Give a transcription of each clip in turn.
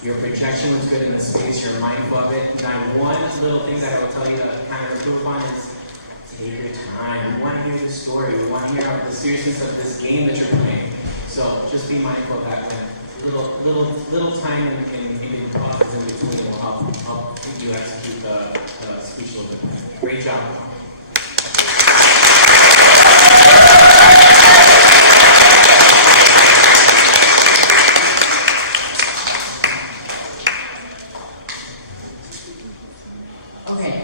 Your projection was good in the space, you're mindful of it. Now, one little thing that I would tell you to kind of improve upon is take your time. We want to hear the story. We want to hear the seriousness of this game that you're playing. So just be mindful of that when little time in pauses in between will help you execute the speech a little bit better. Great job. Okay,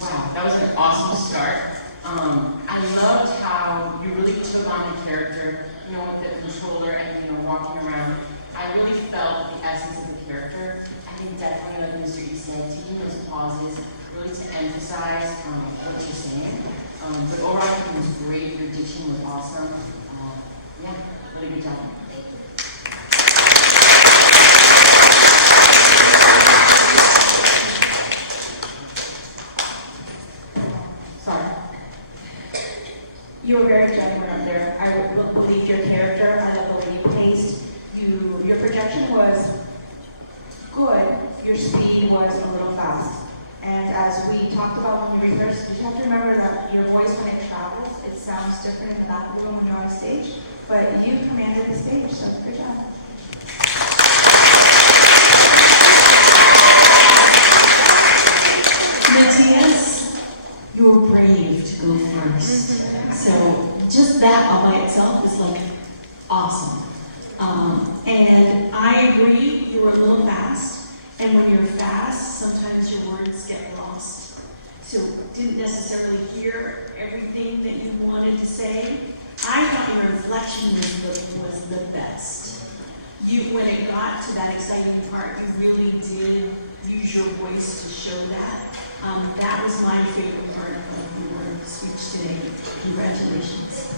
wow, that was an awesome start. I loved how you really took on the character, with the controller and, walking around. I really felt the essence of the character. I think definitely, like Mr. E said, taking those pauses, really to emphasize what you're saying. But overall, I think it was great. Your diction was awesome. Yeah, really good job. You were very genuine up there. I believe your character. I love the way you paced. Your projection was good. Your speed was a little fast. And as we talked about when you rehearsed, you have to remember that your voice, when it travels, it sounds different in the back of the room when you're on stage. But you commanded the stage, so good job. Matthias, you're brave to go first. So just that all by itself is like awesome. And I agree, you were a little fast. And when you're fast, sometimes your words get lost. So didn't necessarily hear everything that you wanted to say. I thought your inflection was the best. When it got to that exciting part, you really did use your voice to show that. That was my favorite part of your speech today. Congratulations.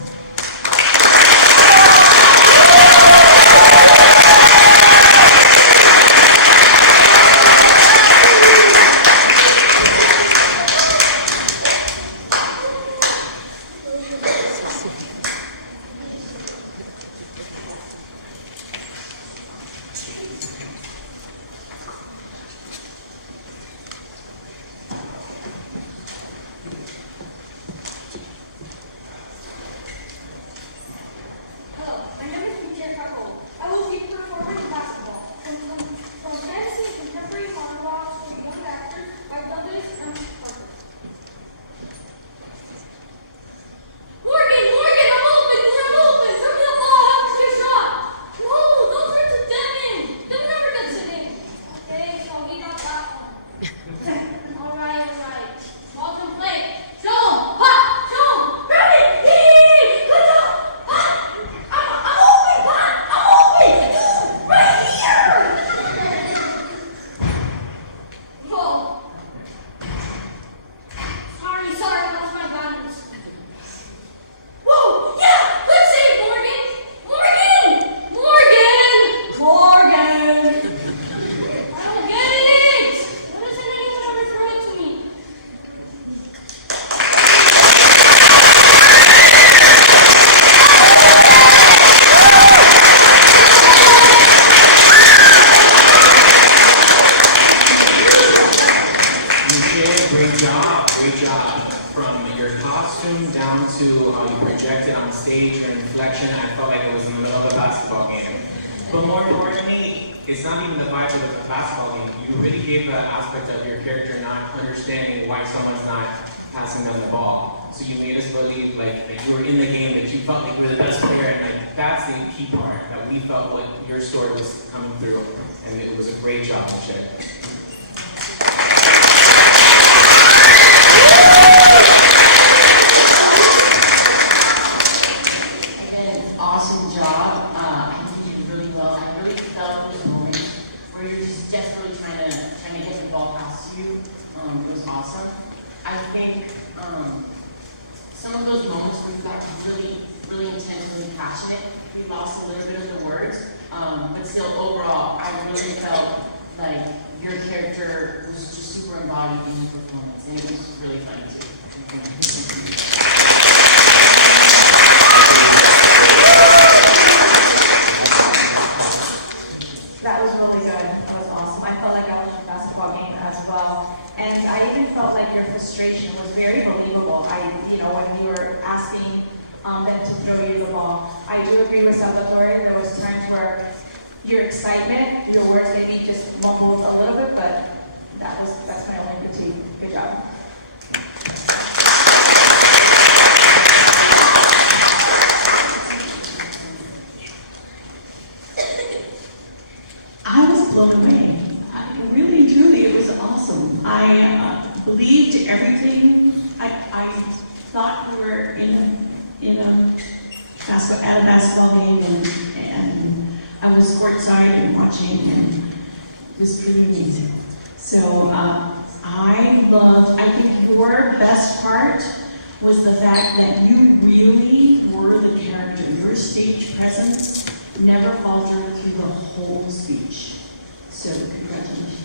Great job. From your costume down to how you projected on stage, your inflection, I felt like it was in the middle of a basketball game. But more importantly, it's not even the vibe of the basketball game. You really gave the aspect of your character not understanding why someone's not passing them the ball. So you made us believe like that you were in the game, that you felt like you were the best player, and like that's the key part, that we felt like your story was coming through, and it was a great job, Michelle. Awesome job. I think you did really well. I really felt those moments where you're just desperately trying to get the ball past you. It was awesome. I think some of those moments where you got really intense, really passionate, you lost a little bit of the words. But still, overall, I really felt like your character was just super embodied in your performance, and it was really fun too. That was really good. demonstration was very believable. When you were asking them to throw you the ball, I do agree with Salvatore. There was times where your excitement, your words maybe just mumbled a little bit, but that's my only critique. Good job. I was blown away. Really, truly, it was awesome. I believed everything. I thought we were at a basketball game, and I was courtside and watching, and it was pretty amazing. So I think your best part was the fact that you really were the character. Your stage presence never faltered through the whole speech. So congratulations.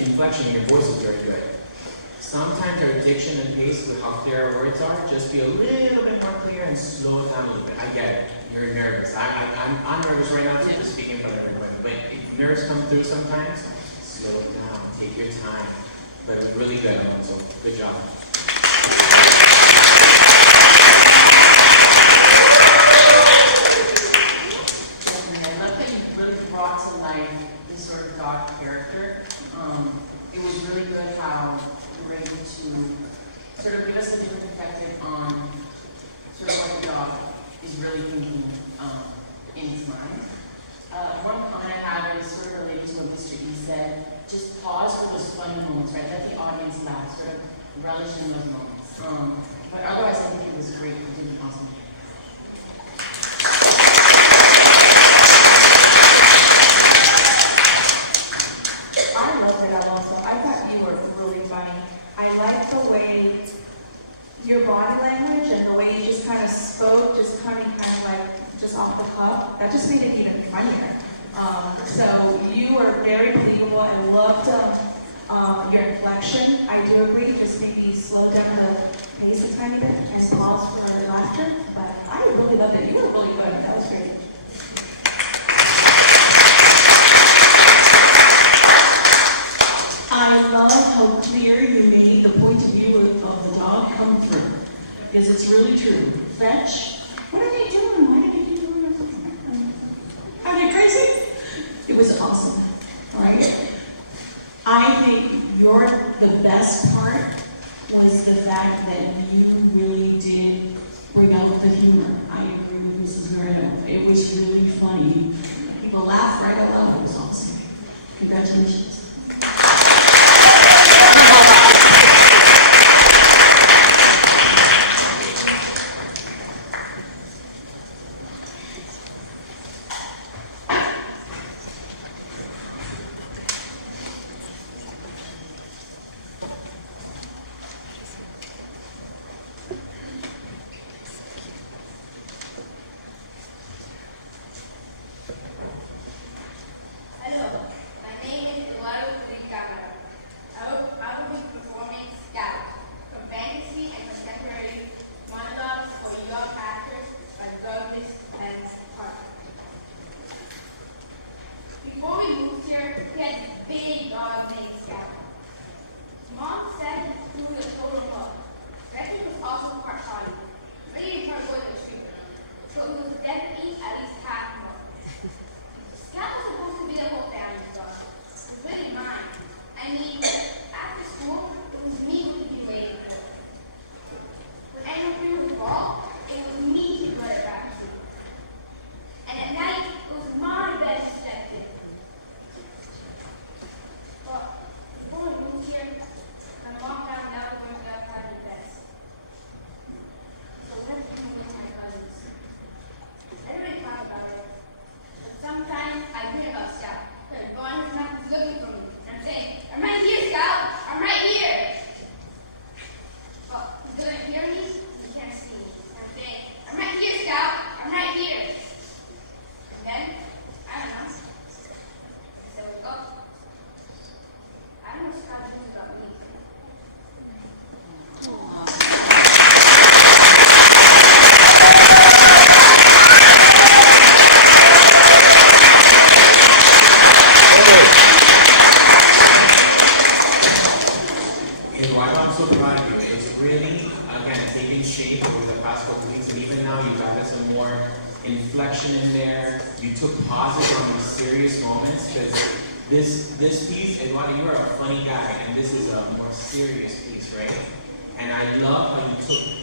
Inflection in your voice is very good. Sometimes our diction and pace with how clear our words are, just be a little bit more clear and slow it down a little bit. I get it. You're nervous. I'm nervous right now too, just speaking in front of everybody. But if nerves come through sometimes, slow it down. Take your time. But it was really good, Alonso. Good job. I love that you really brought to life this sort of dog character. It was really good how you were able to sort of give us a different perspective on sort of what the dog is really thinking in his mind. One comment I had is sort of related to what Mr. E said. Just pause for those funny moments, right? Let the audience laugh, sort of relish in those moments. But otherwise, I think it was great. You did an awesome job. I loved it, Alonso. I thought you were really funny. I liked the way your body language and the way you just kind of spoke, just coming kind of like just off the cuff. That just made it even funnier. So you were very believable. I loved your inflection. I do agree. Just maybe slow down the pace a tiny bit and pause for laughter. But I really loved it. You were really good. That was great. I love how clear you made the point of view of the dog come through, because it's really true. Fetch, what are they doing? Why are they doing that? Are they crazy? It was awesome, all right? I think the best part was the fact that you really did bring out the humor. I agree with Mrs. Moreno. It was really funny. People laughed right out loud. It was awesome. Congratulations. Inflection in there. You took pauses on these serious moments because this piece, Eduardo, you are a funny guy, and this is a more serious piece, right? And I love how you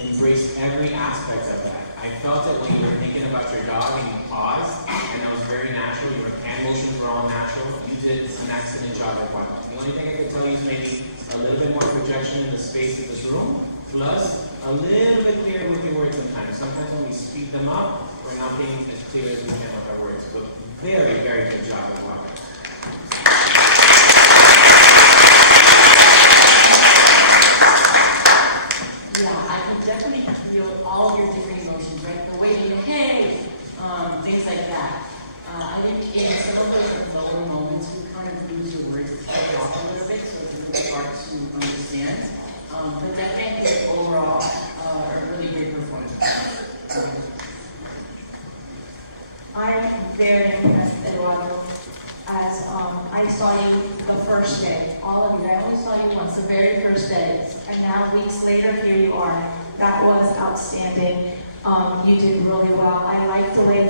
embraced every aspect of that. I felt it when you were thinking about your dog and you paused, and that was very natural. Your hand motions were all natural. You did an excellent job at one. The only thing I could tell you is maybe a little bit more projection in the space of this room, plus a little bit clearer with your words sometimes. Sometimes when we speed them up, we're not being as clear as we can with our words. But very, very good job as well. Yeah, I can definitely feel all of your different emotions, right? The waving, hey, things like that. I think in some of those lower moments, you kind of lose your words. It's shut off a little bit, so it's a little hard to understand. But definitely overall, a really great performance. I'm very impressed, Eduardo, as I saw you the first day. All of you. I only saw you once, the very first day. And now, weeks later, here you are. That was outstanding. You did really well. I liked the way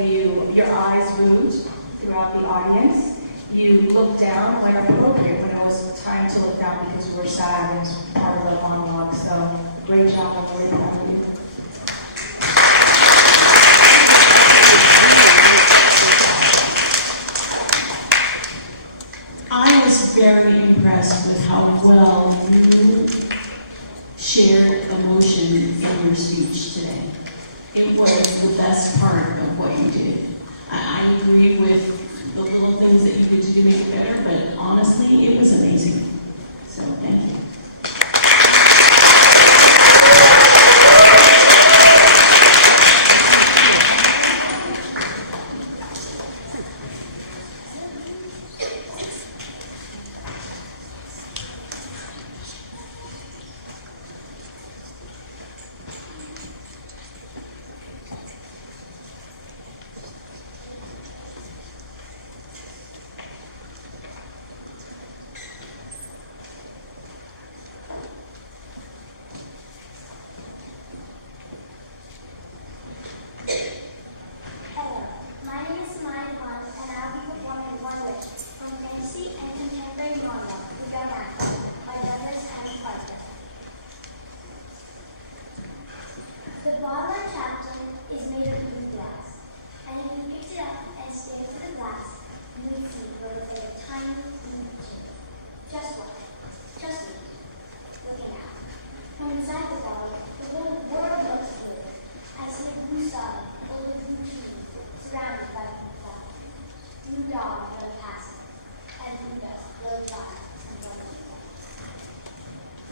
your eyes moved throughout the audience. You looked down when appropriate, when it was time to look down because we were sad and it was part of the monologue. So, great job. I'm really proud of you. I was very impressed with how well you shared emotion in your speech today. It was the best part of what you did. I agree with the little things that you could do to make it better, but honestly, it was amazing. So, thank you. tiny miniature. Just one. Just me. Looking out. From inside the bottle, the whole world looks blue. I see a blue sky over blue trees, surrounded by blue clouds. Blue dogs run past me, and blue dust floats by and runs away.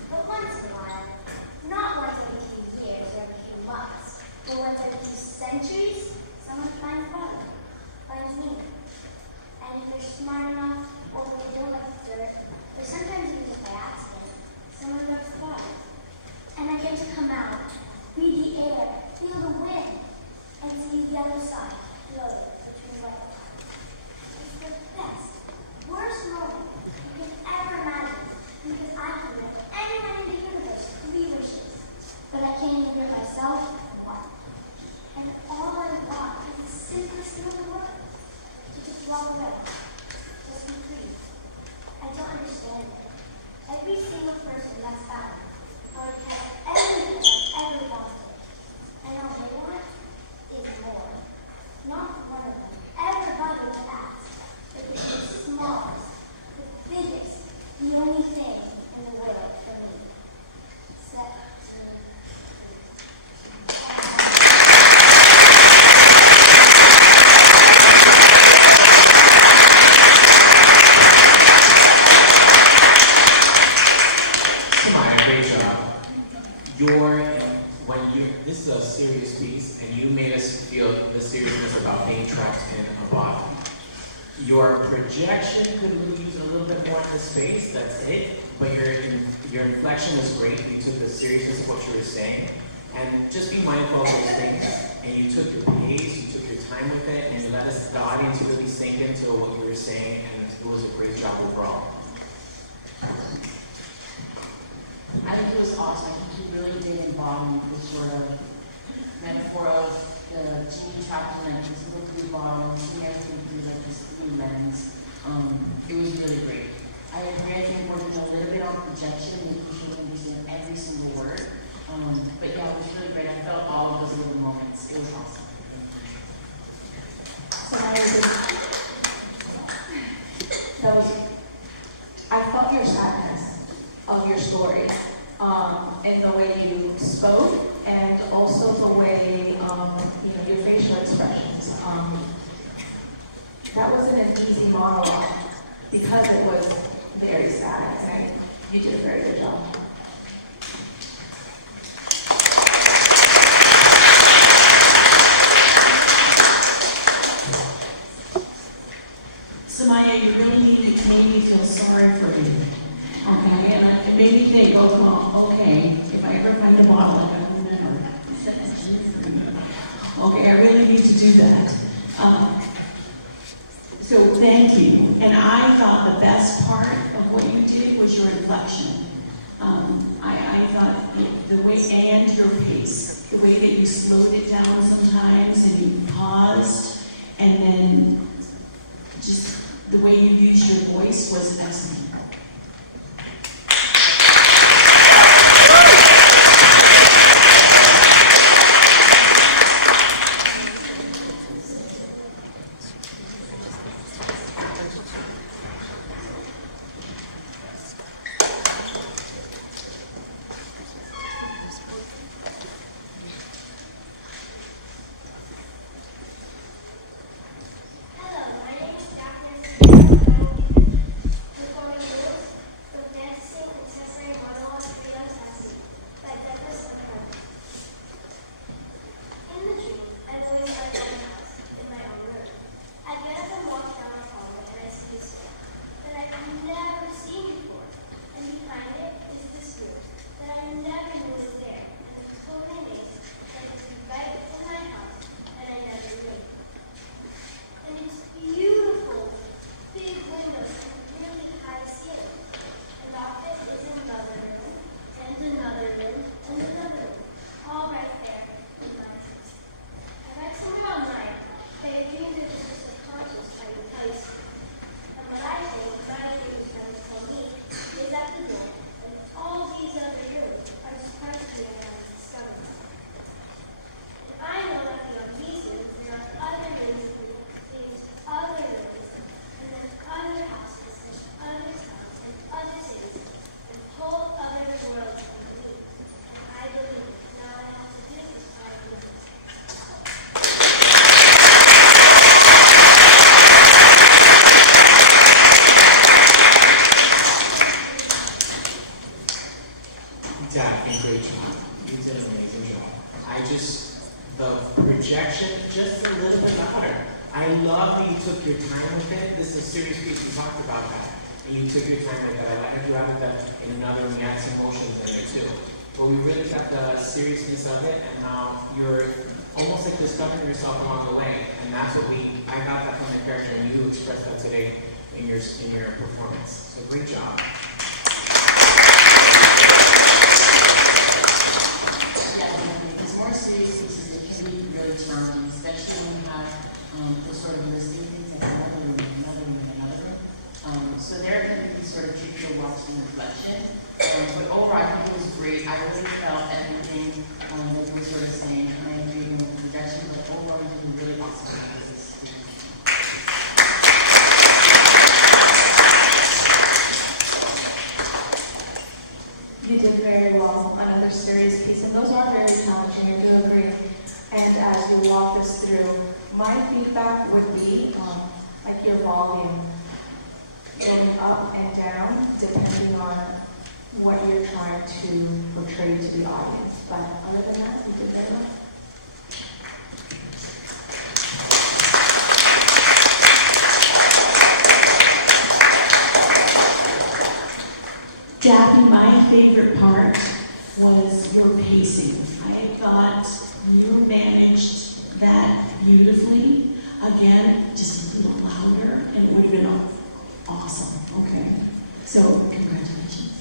But once in a while, not once every few years or every few months, but once every few centuries, someone finds water, finds me. And if they're smart enough, or if they don't like dirt, or sometimes even if by accident, someone loves water. And I get to come out, breathe the air, feel the wind, and see the other side floating between butterflies. It's the best, worst moment you can ever imagine, because I can grant anyone in the universe 3 wishes, but I can't even grant myself 1. And all I want is the simplest thing in the world, to just walk away, just be free. I don't understand it. Every single person that's found already has everything I've ever wanted. And all they want is more. Not one of them ever bothered to ask if it was the smallest, the biggest, the only thing in the world for me. Set me Samaya, great job. This is a serious piece, and you made us feel the seriousness about being trapped in a bottle. Your projection could really use a little bit more in the space, that's it. But your inflection was great. You took the seriousness of what you were saying. And just be mindful of those things. And you took your pace, you took your time with it, and you let the audience really sink into what you were saying, and it was a great job overall. I think it was awesome. I think you really did embody the sort of metaphor of the genie trapped in like this little blue bottle, seeing everything through like this blue lens. It was really great. I agree. I think working a little bit on projection, making sure we understand every single word. But yeah, it was really great. I felt all of those little moments. It was awesome. So I felt your sadness of your story, in the way you spoke, and also the way, your facial expressions. That wasn't an easy monologue because it was very sad, and you did a very good job. Samaya, you really made me feel sorry for you. Okay, and it made me think, okay, if I ever find a bottle, I gotta remember. Okay, I really need to do that. So thank you. And I thought the best part of what you did was your inflection. I thought the way, and your pace, the way that you slowed it down sometimes and you paused, and then just the way you used your voice was excellent. Hello, my name is Jack Nancy. I'm performing job. You did an amazing job. The projection, just a little bit louder. I love that you took your time with it. This is a serious piece. We talked about that. And you took your time with that. I like how you added that in another room. You had some emotions in there too. But we really got the seriousness of it and how you're almost like discovering yourself along the way. And that's what I got that from the character, and you expressed that today in your performance. So great job. Yeah, definitely. It's more serious pieces that can be really challenging, especially when you have the sort of listing things like another room, another room, another room. So there can be sort of tricky to watch the reflection. But overall, I think it was great. I really felt everything that you were sort of saying, and I agree with the projection, but overall, it was really awesome. You did very well. Another serious piece, and those are very challenging, I do agree. And as you walk us through, my feedback would be like your volume going up and down depending on what you're trying to portray to the audience. But other than that, you did very well. Daphne, my favorite part was your pacing. I thought you managed that beautifully. Again, just a little louder, and it would have been awesome. Okay, so congratulations.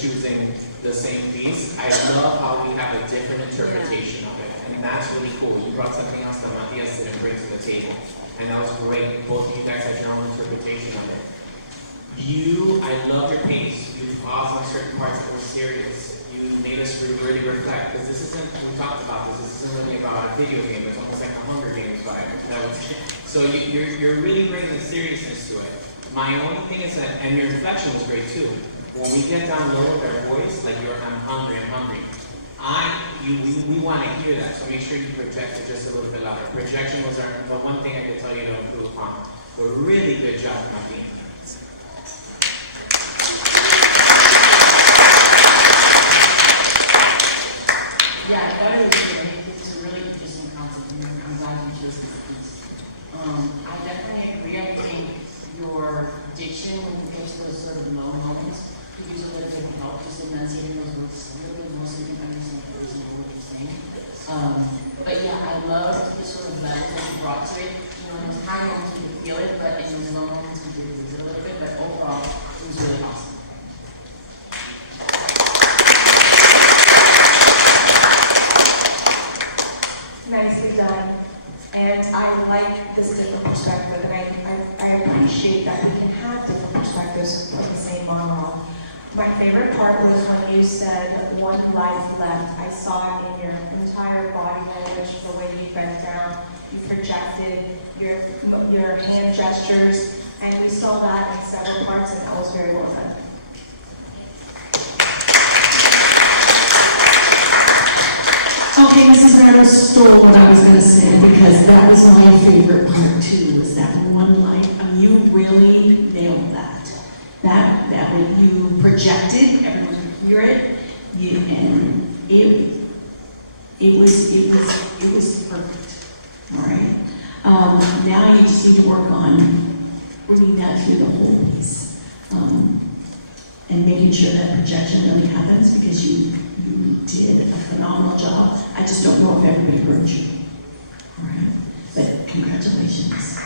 choosing the same piece. I love how we have a different interpretation of it, and that's really cool. You brought something else that Matias didn't bring to the table, and that was great. Both of you guys had your own interpretation of it. I love your pace. You paused on certain parts that were serious. You made us really reflect, because this isn't, we talked about this isn't really about a video game. It's almost like a Hunger Games vibe. So you're really bringing the seriousness to it. My only thing is that, and your inflection was great too. When we get down low with our voice, like I'm hungry. We want to hear that, so make sure you project it just a little bit louder. Projection was the one thing I could tell you to improve upon. But really good job, Martin. Yeah, I thought it was good. I think it's a really interesting concept, and I'm glad you chose this piece. I definitely agree. I think your diction, when you get to those sort of low moments, you use a little bit of help just enunciating those words a little bit more so you can understand the person what you're saying. But yeah, I loved the sort of levels that you brought to it. You know, in those high moments you could feel it, but in those low moments you could lose it a little bit. But overall, it was really awesome. Nicely done. And I like this different perspective, and I appreciate that we can have different perspectives from the same monologue. My favorite part was when you said one life left. I saw it in your entire body language, the way you bent down, you projected your hand gestures, and we saw that in several parts, and that was very well done. Okay, Mrs. Brown stole what I was going to say because that was my favorite part too, was that one line. You really nailed that. That when you projected, everyone could hear it, and it was perfect. All right. Now you just need to work on bringing that through the whole piece, and making sure that projection really happens because you did a phenomenal job. I just don't know if everybody heard you. All right, but congratulations.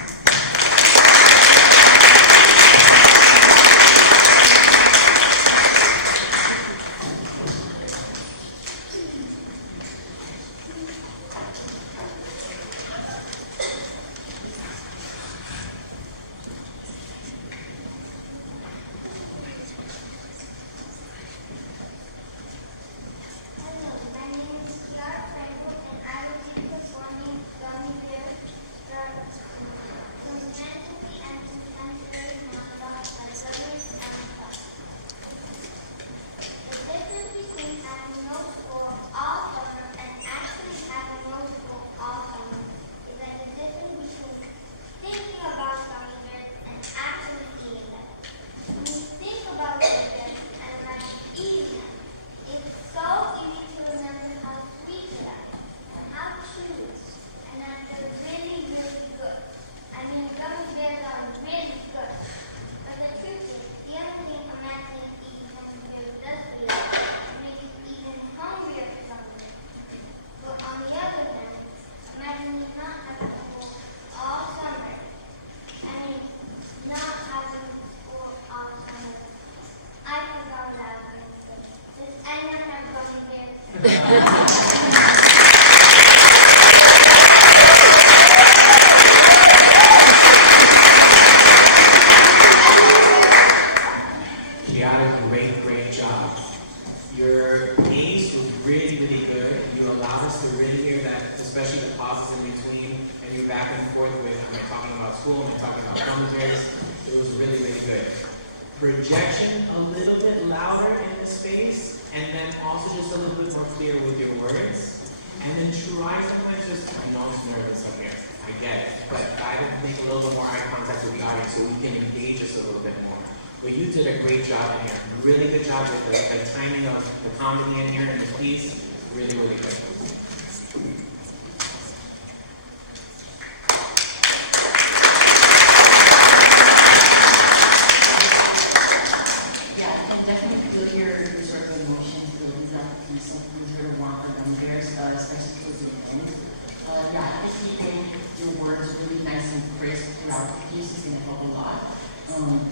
Projection a little bit louder in the space, and then also just a little bit more clear with your words. And then try sometimes just, I know it's nervous up here, I get it, but try to make a little bit more eye contact with the audience so we can engage us a little bit more. But you did a great job in here. Really good job with the timing of the comedy in here and the piece. Really, really good.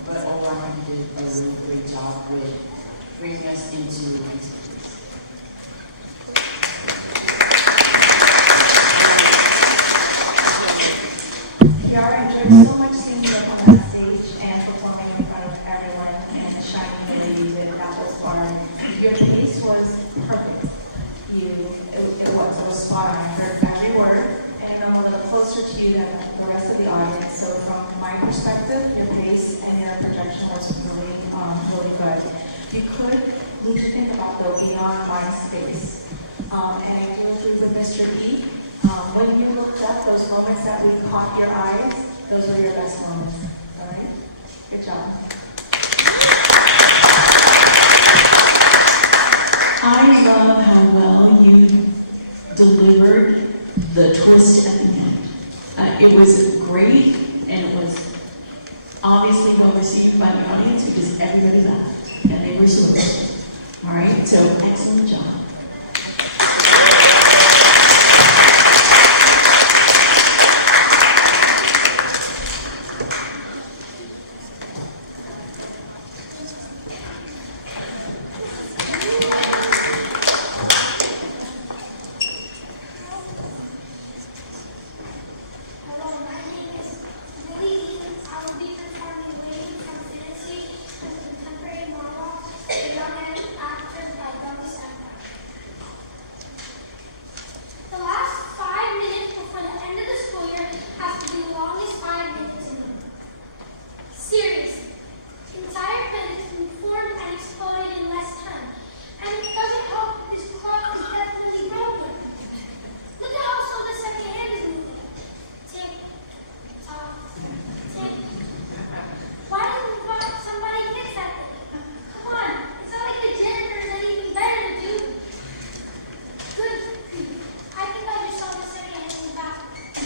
But overall, I think you did a really great job with bringing us into Kiara, I enjoyed so much seeing you up on that stage and performing in front of everyone and shining the way you did. That was fun. Your pace was perfect. It was spot on. I heard every word, and I'm a little closer to you than the rest of the audience. So from my perspective, your pace and your projection was really, really good. You could need to think about though beyond my space. And I do agree with Mr. E. When you looked up, those moments that we caught your eyes, those were your best moments. All right? Good job. I love how well you delivered the twist at the end. It was great, and it was obviously well received by the audience because everybody laughed, and they were sort. All right? So, excellent job.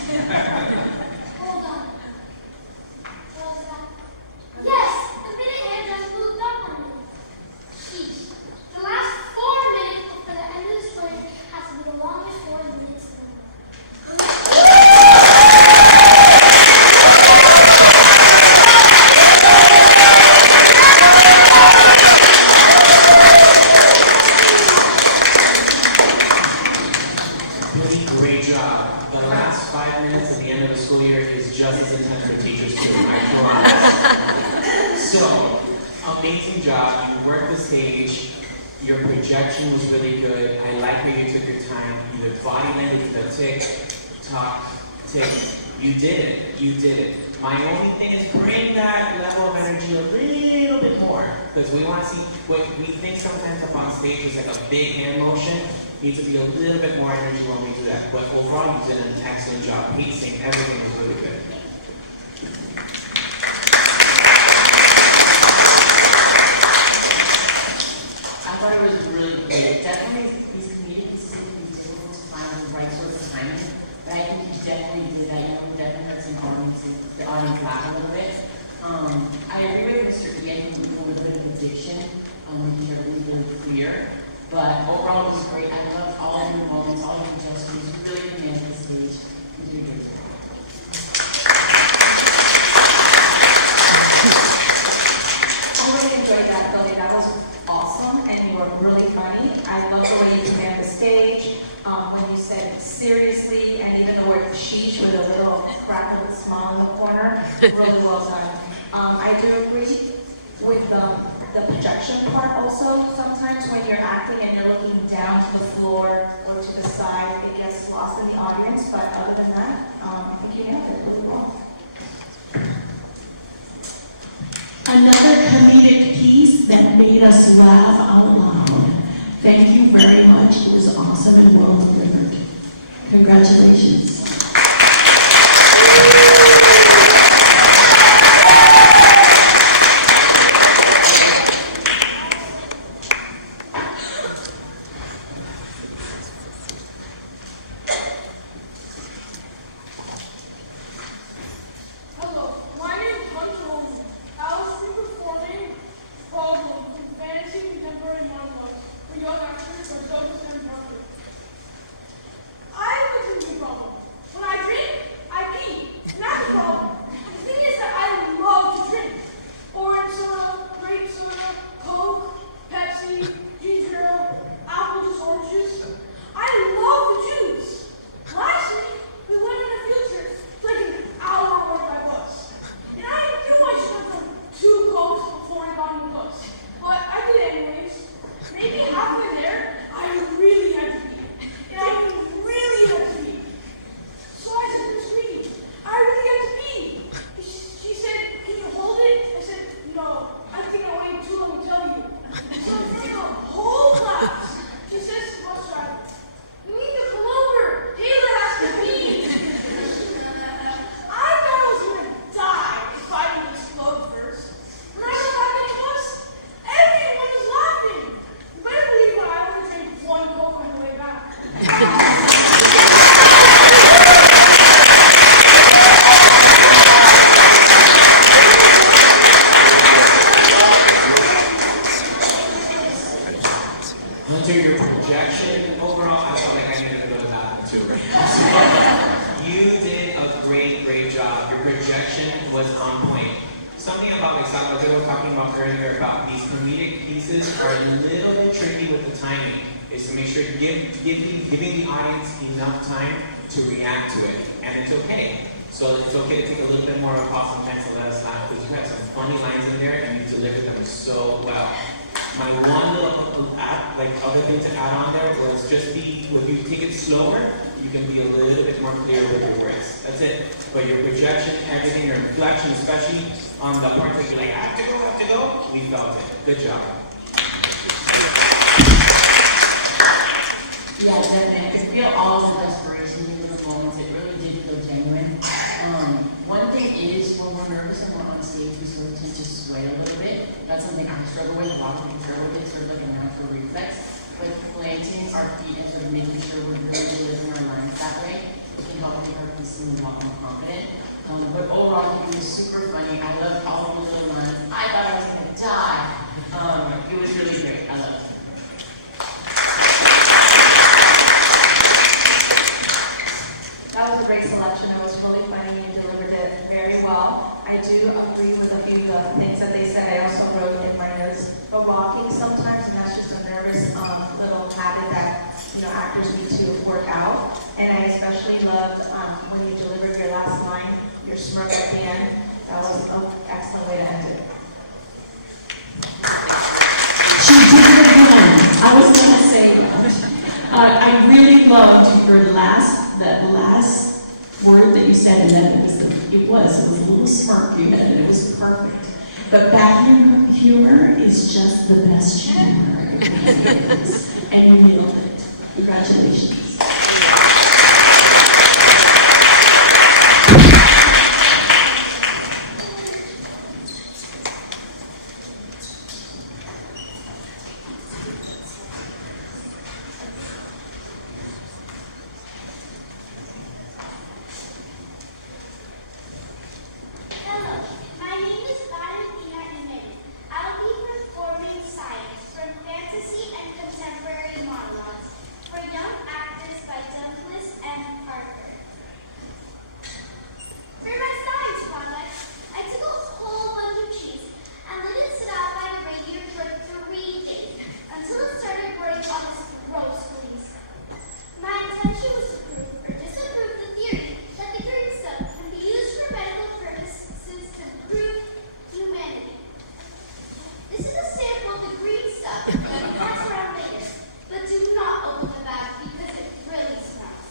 Hold on. What was that? Yes! The minute hand just moved up on me. Sheesh. The last 4 minutes before the end of the story has to be the longest 4 minutes in the world. Really great job. The last 5 minutes at the end of the school year is just as intense for teachers too, I promise. So, amazing job. You worked the stage. Your projection was really good. I like how you took your time. The body language, the tick, talk, tick. You did it. You did it. My only thing is bring that level of energy a little bit more. Because we want to see what we think sometimes up on stage is like a big hand motion. Needs to be a little bit more energy when we do that. But overall, you did an excellent job. Pacing, everything was really good. I thought it was really great. Definitely these comedic pieces can be difficult to find the right sort of timing, but I think you definitely did that. You know, we definitely heard some the audience laugh a little bit. I agree with Mr. Ian, who did a little bit of the diction, making it really, really clear. But overall, it was great. I loved all of your moments, all of your gestures. You really commanded the stage. You did a great job. I really enjoyed that, Billy. That was awesome, and you were really funny. I love the way you command the stage. When you said seriously, and even the word sheesh with a little crack of a smile in the corner, really well done. I do agree with the projection part also. Sometimes when you're acting and you're looking down to the floor or to the side, it gets lost in the audience. But other than that, I think you nailed it really well. Another comedic piece that made us laugh out loud. Thank you very much. It was awesome and well delivered. Congratulations. Hello, my name is Hunter. I will be performing Monologues from Fantasy Contemporary Monologues for young actors by Douglas and Parker. I have a drinking problem. When I drink, I pee. And that's a problem. The thing is that I love to drink. Orange soda, grape soda, Coke, Pepsi, ginger ale, apple juice, orange juice. I love the juice. Last week, we went on a field trip, like an hour away by bus. And I knew I should have done 2 Cokes before I got on the bus. But I did it anyways. Maybe halfway there, I really had to pee. And I really had to pee. So I said to Sweetie, I really had to pee. She said, can you hold it? I said, no, I think I waited too long to tell you. So in front of the whole class, she says to the bus driver, we need to pull over. Taylor has to pee. I thought I was going to die if I didn't explode first. When I got back on the bus, everyone was laughing. You better believe I would have drank 1 Coke on the way back. Hunter, your projection, overall, I felt like I needed to go to the bathroom too. You did a great, great job. Your projection was on point. Something about, like Salvador was talking about earlier, about these comedic pieces are a little bit tricky with the timing. Is to make sure giving the audience enough time to react to it. And it's okay. So it's okay to take a little bit more of a pause sometimes to let us laugh, because you have some funny lines in there and you delivered them so well. My one little other thing to add on there was just when you take it slower, you can be a little bit more clear with your words. That's it. But your projection, everything, your inflection, especially on the part that you're like, I have to go, we felt it. Good job. Yeah, definitely. I could feel all of the desperation in the moments. It really did feel genuine. One thing is, when we're nervous and we're on stage, we sort of tend to sway a little bit. That's something I struggle with. A lot of people struggle with. It's sort of like a natural reflex. But planting our feet and sort of making sure we're really delivering our lines that way it helped her be seen a lot more confident. But overall, he was super funny. I loved all of the little lines. I thought I was gonna die. It was really great. I loved it. That was a great selection. It was really funny. You delivered it very well. I do agree with a few of the things that they said. I also wrote in my notes the rocking sometimes, and that's just a nervous little habit that actors need to work out. And I especially loved when you delivered your last line, your smirk at the end. That was an excellent way to end it. She did it again. I was going to say that. I really loved your that last word that you said, and then it was a little smirk you had, and it was perfect. But bad humor is just the best humor. And you nailed it. Congratulations. Hello, my name is Valentina Jimenez. I'll be performing science from fantasy and contemporary monologues for young actors by Douglas M. Parker. For my science project, I took a whole bunch of cheese and let it sit out by the radiator for 3 days until it started burning on this gross green stuff. My intention was to prove or disapprove the theory that the green stuff can be used for medical purposes to improve humanity. This is a sample of the green stuff that we pass around later, but do not open the bag because it really smells.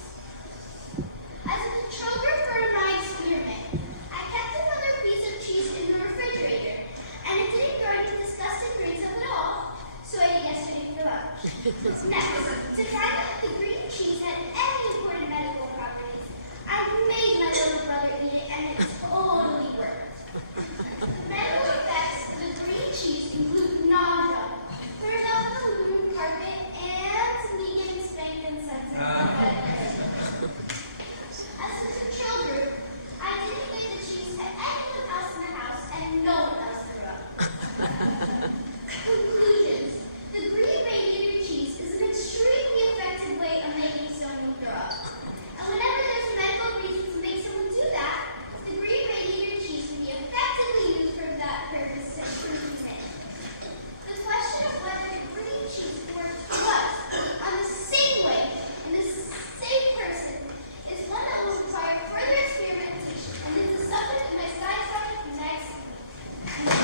As a control group for my experiment, I kept another piece of cheese in the refrigerator, and it didn't grow any disgusting green stuff at all, so I ate yesterday for lunch. Next, to find out if the green cheese had any important medical properties, I made my little brother eat it, and it totally worked. Medical effects of the green cheese include nausea, burn off the lunar carpet, and me getting spanked and sent to bed. As a control group, I didn't give the cheese to anyone else in the house, and no one else threw up. Conclusions. The green radiator cheese is an extremely effective way of making someone throw up. And whenever there's a medical reason to make someone do that, the green radiator cheese can be effectively used for that purpose to improve humanity. The question of whether the green cheese works was, on the same way, in the same person, is one that will require further experimentation, and is the subject of my science project next week.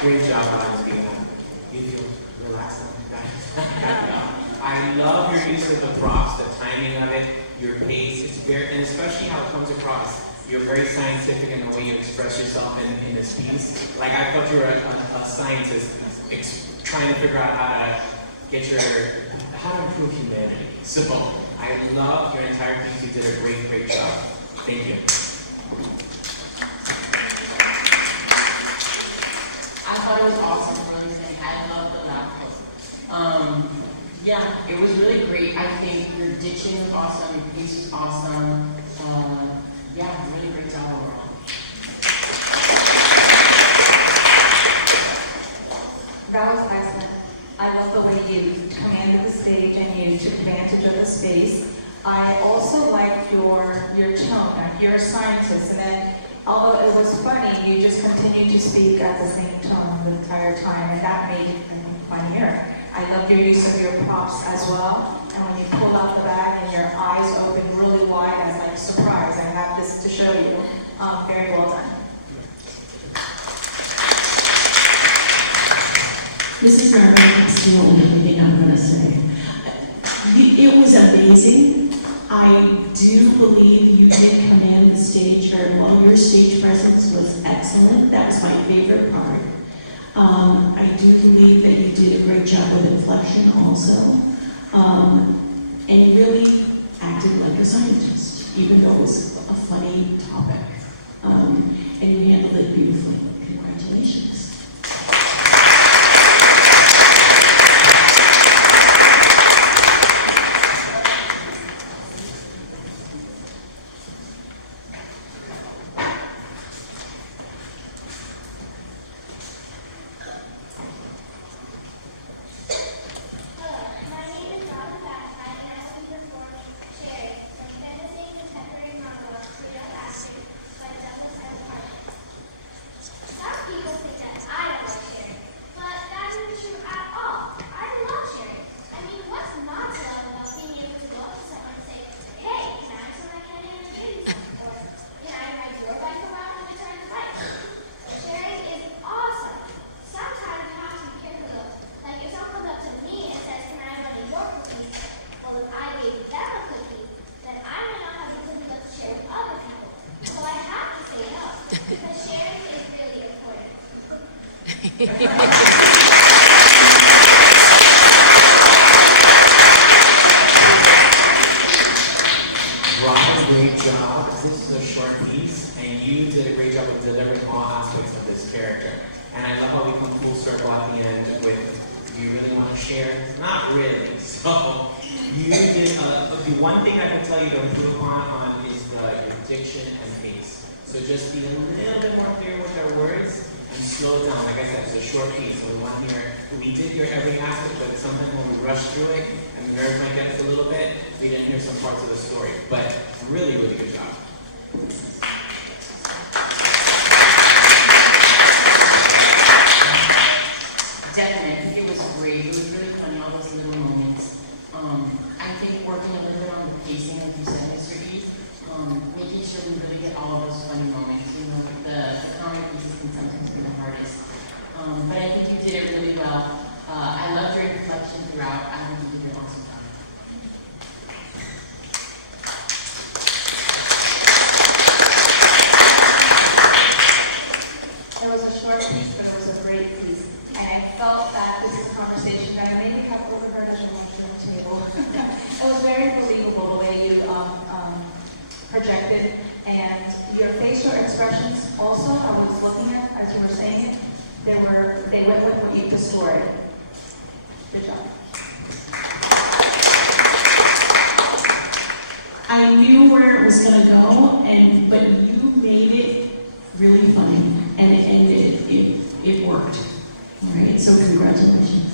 Great job, Valentina. You feel relaxed on I love your use of the props, the timing of it, your pace. It's very, and especially how it comes across. You're very scientific in the way you express yourself in this piece. Like I thought you were a scientist trying to figure out how to improve humanity. So I love your entire piece. You did a great job. Thank you. I thought it was awesome, really saying I love the lab coat. Yeah, it was really great. I think your diction was awesome, your piece was awesome. Yeah, really great job overall. That was excellent. I love the way you commanded the stage and you took advantage of the space. I also liked your tone. Like you're a scientist, and then although it was funny, you just continued to speak at the same tone the entire time, and that made it funnier. I loved your use of your props as well, and when you pulled out the bag and your eyes opened really wide as like surprise, I have this to show you. Very well done. This is not the only thing I'm going to say. It was amazing. I do believe you did command the stage very well. Your stage presence was excellent. That was my favorite part. I do believe that you did a great job with inflection also. And you really acted like a scientist, even though it was a funny topic. And you handled it beautifully. Congratulations. delivering all aspects of this character. And I love how we come full circle at the end with, do you really want to share? Not really. So you did, the one thing I can tell you to improve on is your diction and pace. So just be a little bit more clear with our words and slow it down. Like I said, it's a short piece, so we did hear every aspect, but sometimes when we rush through it and the nerves might get us a little bit, we didn't hear some parts of the story. But really, really good job. Definitely, I think it was great. It was really funny, all those little moments. I think working a little bit on the pacing, like you said, Mr. E, making sure we really get all of those funny moments. You know, the comic pieces can sometimes be the hardest. But I think you did it really well. I loved your inflection throughout. I think you did an awesome job. It was a short piece, but it was a great piece. And I felt that this is a conversation that I maybe have overheard at the lunchroom table. It was very believable the way you projected, and your facial expressions also, I was looking at as you were saying it, they went with what you the story. Good job. I knew where it was going to go, but you made it really funny, and it worked. All right, so congratulations.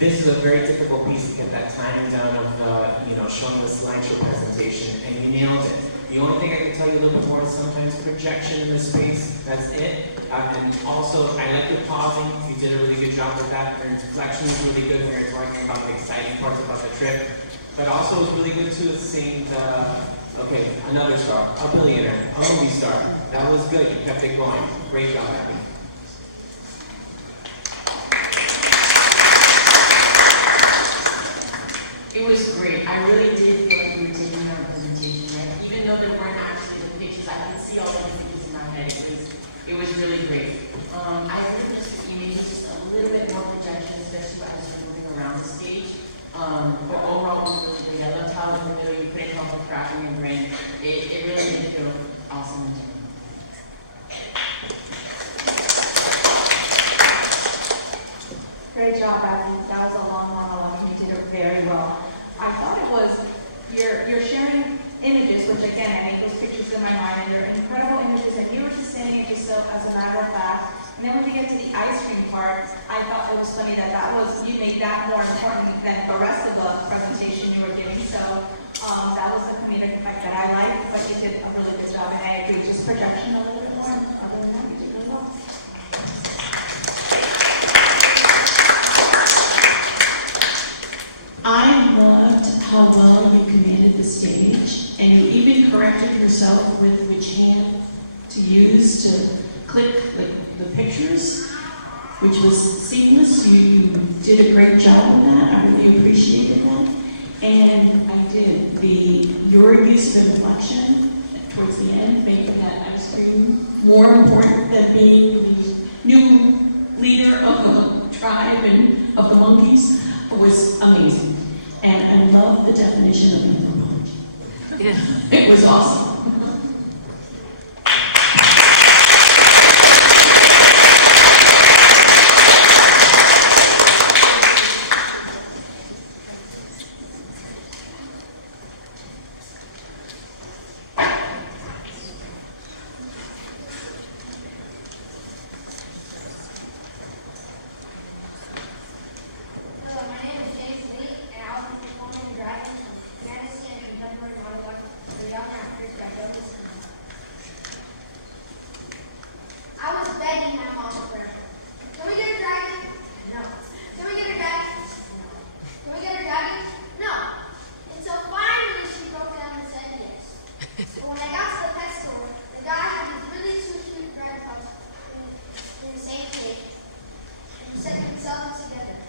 This is a very difficult piece to get that timing down of showing the slideshow presentation, and you nailed it. The only thing I can tell you a little bit more is sometimes projection in the space. That's it. And also, I like your pausing. You did a really good job with that. Your inflection was really good when you're talking about the exciting parts about the trip. But also, it was really good too seeing okay, another star, a billionaire, a movie star. That was good. You kept it going. Great job, Abby. It was great. I really did feel like we were taking our presentation, right? Even though there weren't actually the pictures, I could see all the images in my head. It was really great. I really just maybe just a little bit more projection, especially as you're moving around the stage. But overall, it was really great. I loved how in the middle you couldn't help but crack in your brain. It really did feel awesome. Great job, Abby. That was a long monologue, and you did it very well. I thought it was, you're sharing images, which again, I make those pictures in my mind, and they're incredible images, and you were just saying it just so as a matter of fact. And then when we get to the ice cream part, I thought it was funny that you made that more important than the rest of the presentation you were giving. So that was the comedic effect that I liked, but you did a really good job, and I agree. Just projection a little bit more. Other than that, you did really well. I loved how well you commanded the stage, and you even corrected yourself with which hand to use to click the pictures, which was seamless. You did a great job of that. I really appreciated that. And I did. Your use of inflection towards the end, making that ice cream more important than being the new leader of the tribe and of the monkeys, was amazing. And I love the definition of anthropology. Yeah. It was awesome. I was begging my mom for it. Can we get a dragon? No. Can we get a dragon? No. Can we get a dragon? No. And so finally she broke down and said yes. But when I got to the pet store, the guy had these really two cute dragon pups in the same cage. And he said themselves together.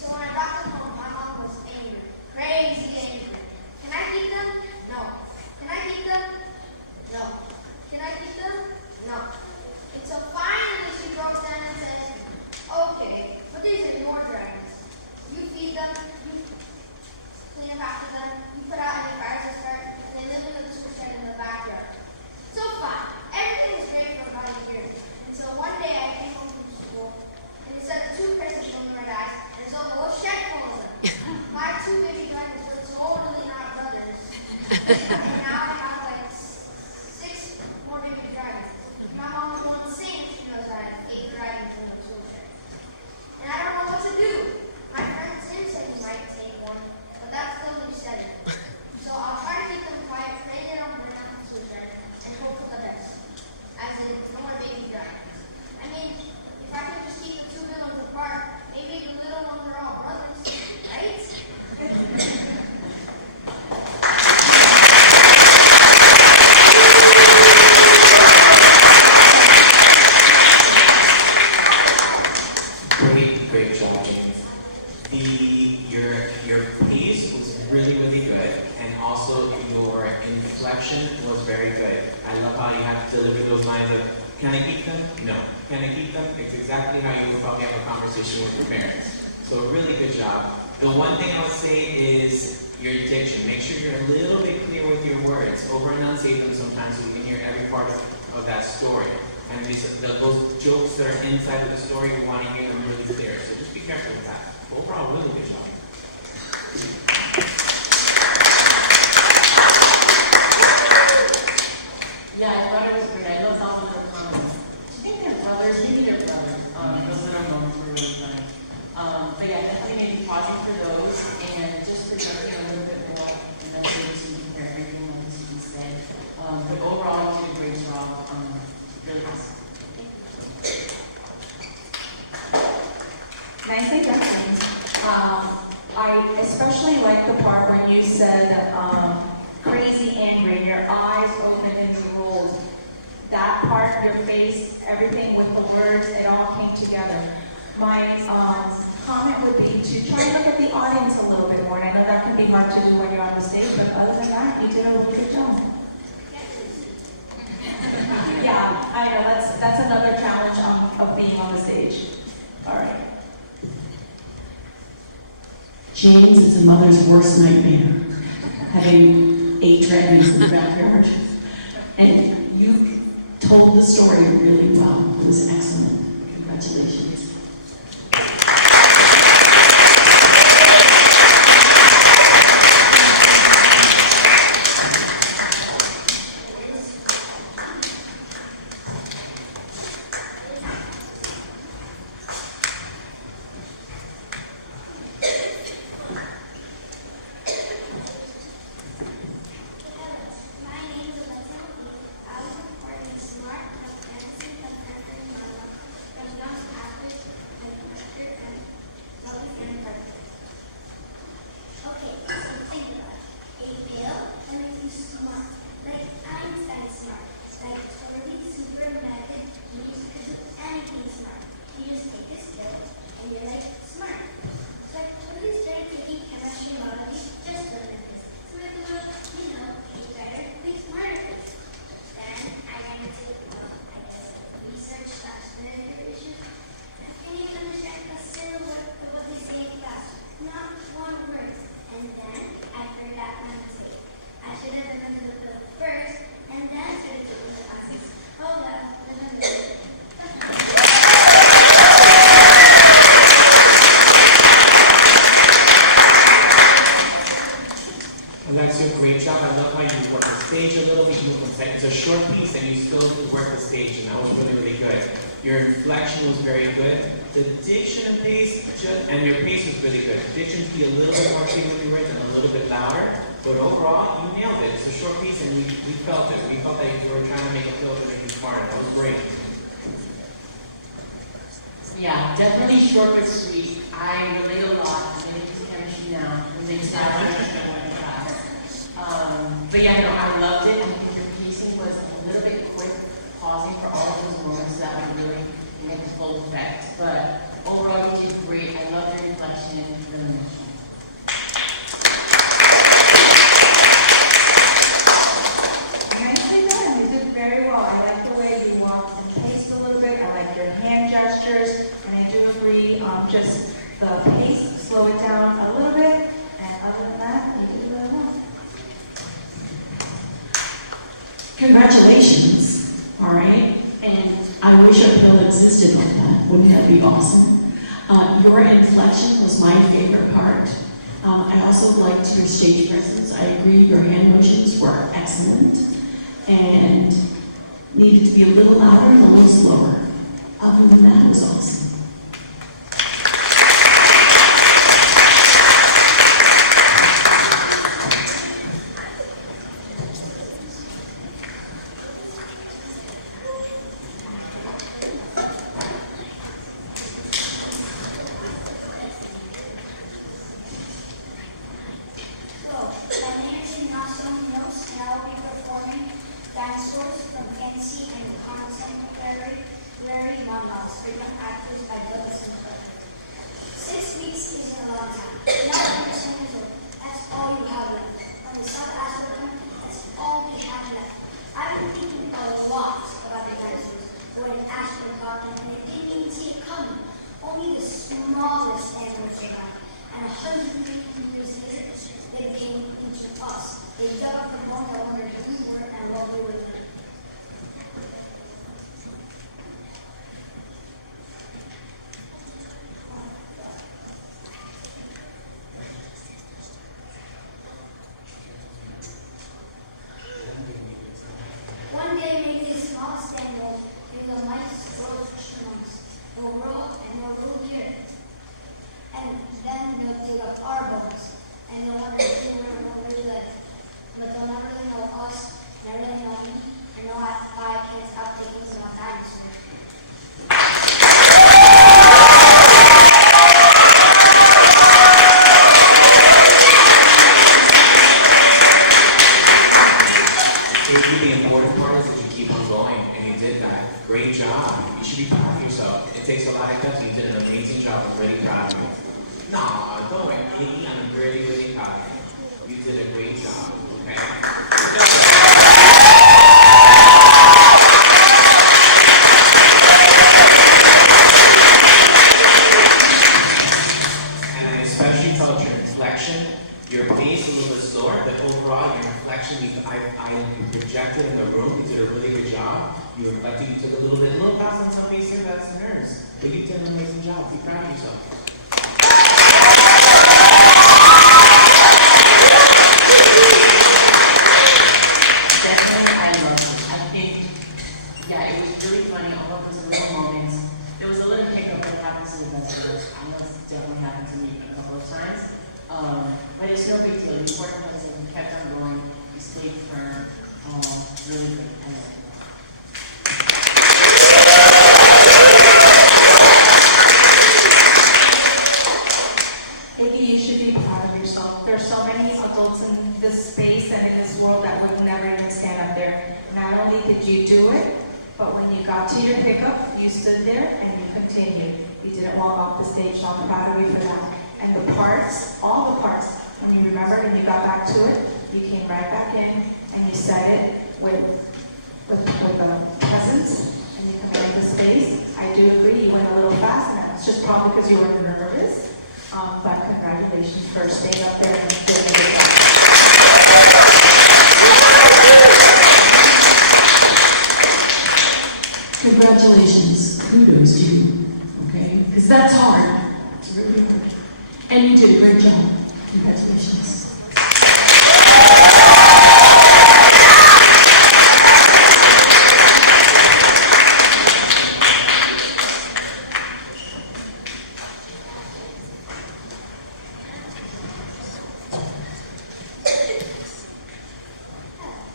So when I brought them home, my mom was angry. Crazy angry. Can I keep them? No. Can I keep them? No. Can I keep them? No. And so finally she broke down and said, okay, but these are your dragons. You feed them, you clean up after them, you put out any fires to start, and they live in the tool shed in the backyard. So fine. Everything was great for about a year. And so one day I came home from school, and instead of two presents on my desk, there's a whole shed full of them. My two baby dragons were totally not brothers. And now I have like 6 more baby dragons. My mom was going insane if she knows I have 8 dragons in the tool shed. And I don't know what to do. My friend Tim said he might take one, but that's still to be studied. So I'll try to keep them quiet, pray they don't burn out the tool shed, and hope for the best. As in, no more baby dragons. I mean, if I could just keep the 2 big ones apart, maybe the little ones are all brothers, right? Great job, James. Your pace was really, really good, and also your inflection was very good. I love how you have to deliver those lines of, can I keep them? No. Can I keep them? It's exactly how you would probably have a conversation with your parents. So really good job. The one thing I would say is your diction. Make sure you're a little bit clear with your words. Over enunciate them sometimes so you can hear every part of that story. And those jokes that are inside of the story, we want to hear them really clear. So just be careful with that. Overall, really good job. Yeah, I thought it was great. I loved all the little comments. Do you think they're brothers? Maybe they're brothers. Those little moments were really funny. But yeah, like the part when you said crazy angry, and your eyes opened and you rolled. That part, your face, everything with the words, it all came together. My comment would be to try and look at the audience a little bit more. And I know that can be hard to do when you're on the stage, but other than that, you did a really good job. Yeah, I know, that's another challenge of being on the stage. All right. James is a mother's worst nightmare, having 8 dragons in the backyard. And you told the story really well. It was excellent. Congratulations. My name is Alexa. I was recording smart, fancy, contemporary monologue from young actors and actor and public and private. Okay, so think about it. A pill that makes you smart, like Einstein smart, like totally super method genius could do anything smart. You just take this pill and you're like smart. So I totally started taking chemistry biology just for this. So I thought, be better, be smarter. Then I ran into, research / military issues. I can't even understand a single word of what they say in class. Not one word. And then I forgot my mistake. I should have remembered the pill first, and then started taking the classes. Oh well, remember it. Alexia, great job. I love how you work the stage a little bit. It's a short piece and you still work the stage, and that was really, really good. Your inflection was very good. The diction and pace, and your pace was really good. Diction be a little bit more clear with your words and a little bit louder, but overall, you nailed it. It's a short piece and we felt it. We felt that you were trying to make it feel to make you smarter. That was great. Yeah, definitely short but sweet. I relate a lot. I'm going to do chemistry now. I'm excited. But yeah, no, I loved it. I think the pacing was a little bit quick, pausing for all of those moments that would really make the full effect. But overall, you did great. I loved your inflection and really emotional. Nicely done. You did very well. I like the way you walked and paced a little bit. I like your hand gestures, and I do agree. Just the pace, slow it down a little bit, and other than that, you did really well. Congratulations, all right? And I wish a pill existed like that. Wouldn't that be awesome? Your inflection was my favorite part. I also liked your stage presence. I agree your hand motions were excellent and needed to be a little louder and a little slower. Other than that, it was awesome. Monologues for young actors by Douglas and Clark. 6 weeks isn't a long time. Now I'm 10 years old. That's all you have left. When we saw the astro come, that's all we have left. I've been thinking a lot about the dinosaurs. When an astro caught them, and they didn't even see it coming. Only the smallest animals survived. And 150 years later, they became into us. They dug up the bones. I wondered who we were and what we were doing. One day, maybe the smallest animals, maybe the mice, roaches, chipmunks, will grow up and they'll rule here. And then they'll dig up our bones, and they'll wonder if we were and what we're doing. But they'll not really know us, and they really know me. the important part is that you keep on going, and you did that. Great job. You should be proud of yourself. It takes a lot of guts. You did an amazing job. I'm really proud of you. Nah, don't worry, Katie. I'm really, really proud of you. You did a great job. Okay. And I especially felt your inflection. Your pace a little bit slower, but overall your inflection, you projected in the room. You did a really good job. You reflected. You took a little fast on some basic that's nerves, but you did an amazing job. Be proud of yourself. Definitely, I love it. I think, yeah, it was really funny. All of those little moments. There was a little hiccup that happened to the festivals. I know it's definitely happened to me a couple of times. But it's no big deal. The important part is that you kept on going, you stayed firm, really good. Iggy, you should be proud of yourself. There's so many adults in this space and in this world that would never even stand up there. Not only did you do it, but when you got to your pickup, you stood there and you continued. You didn't walk off the stage, so I'm proud of you for that. And the parts, all the parts, when you remembered and you got back to it, you came right back in and you said it with presence and you commanded the space. I do agree, you went a little fast, and that's just probably because you were nervous. But congratulations for staying up there and doing a good job. Congratulations. Kudos to you. Okay? Because that's hard. It's really hard. And you did a great job. Congratulations.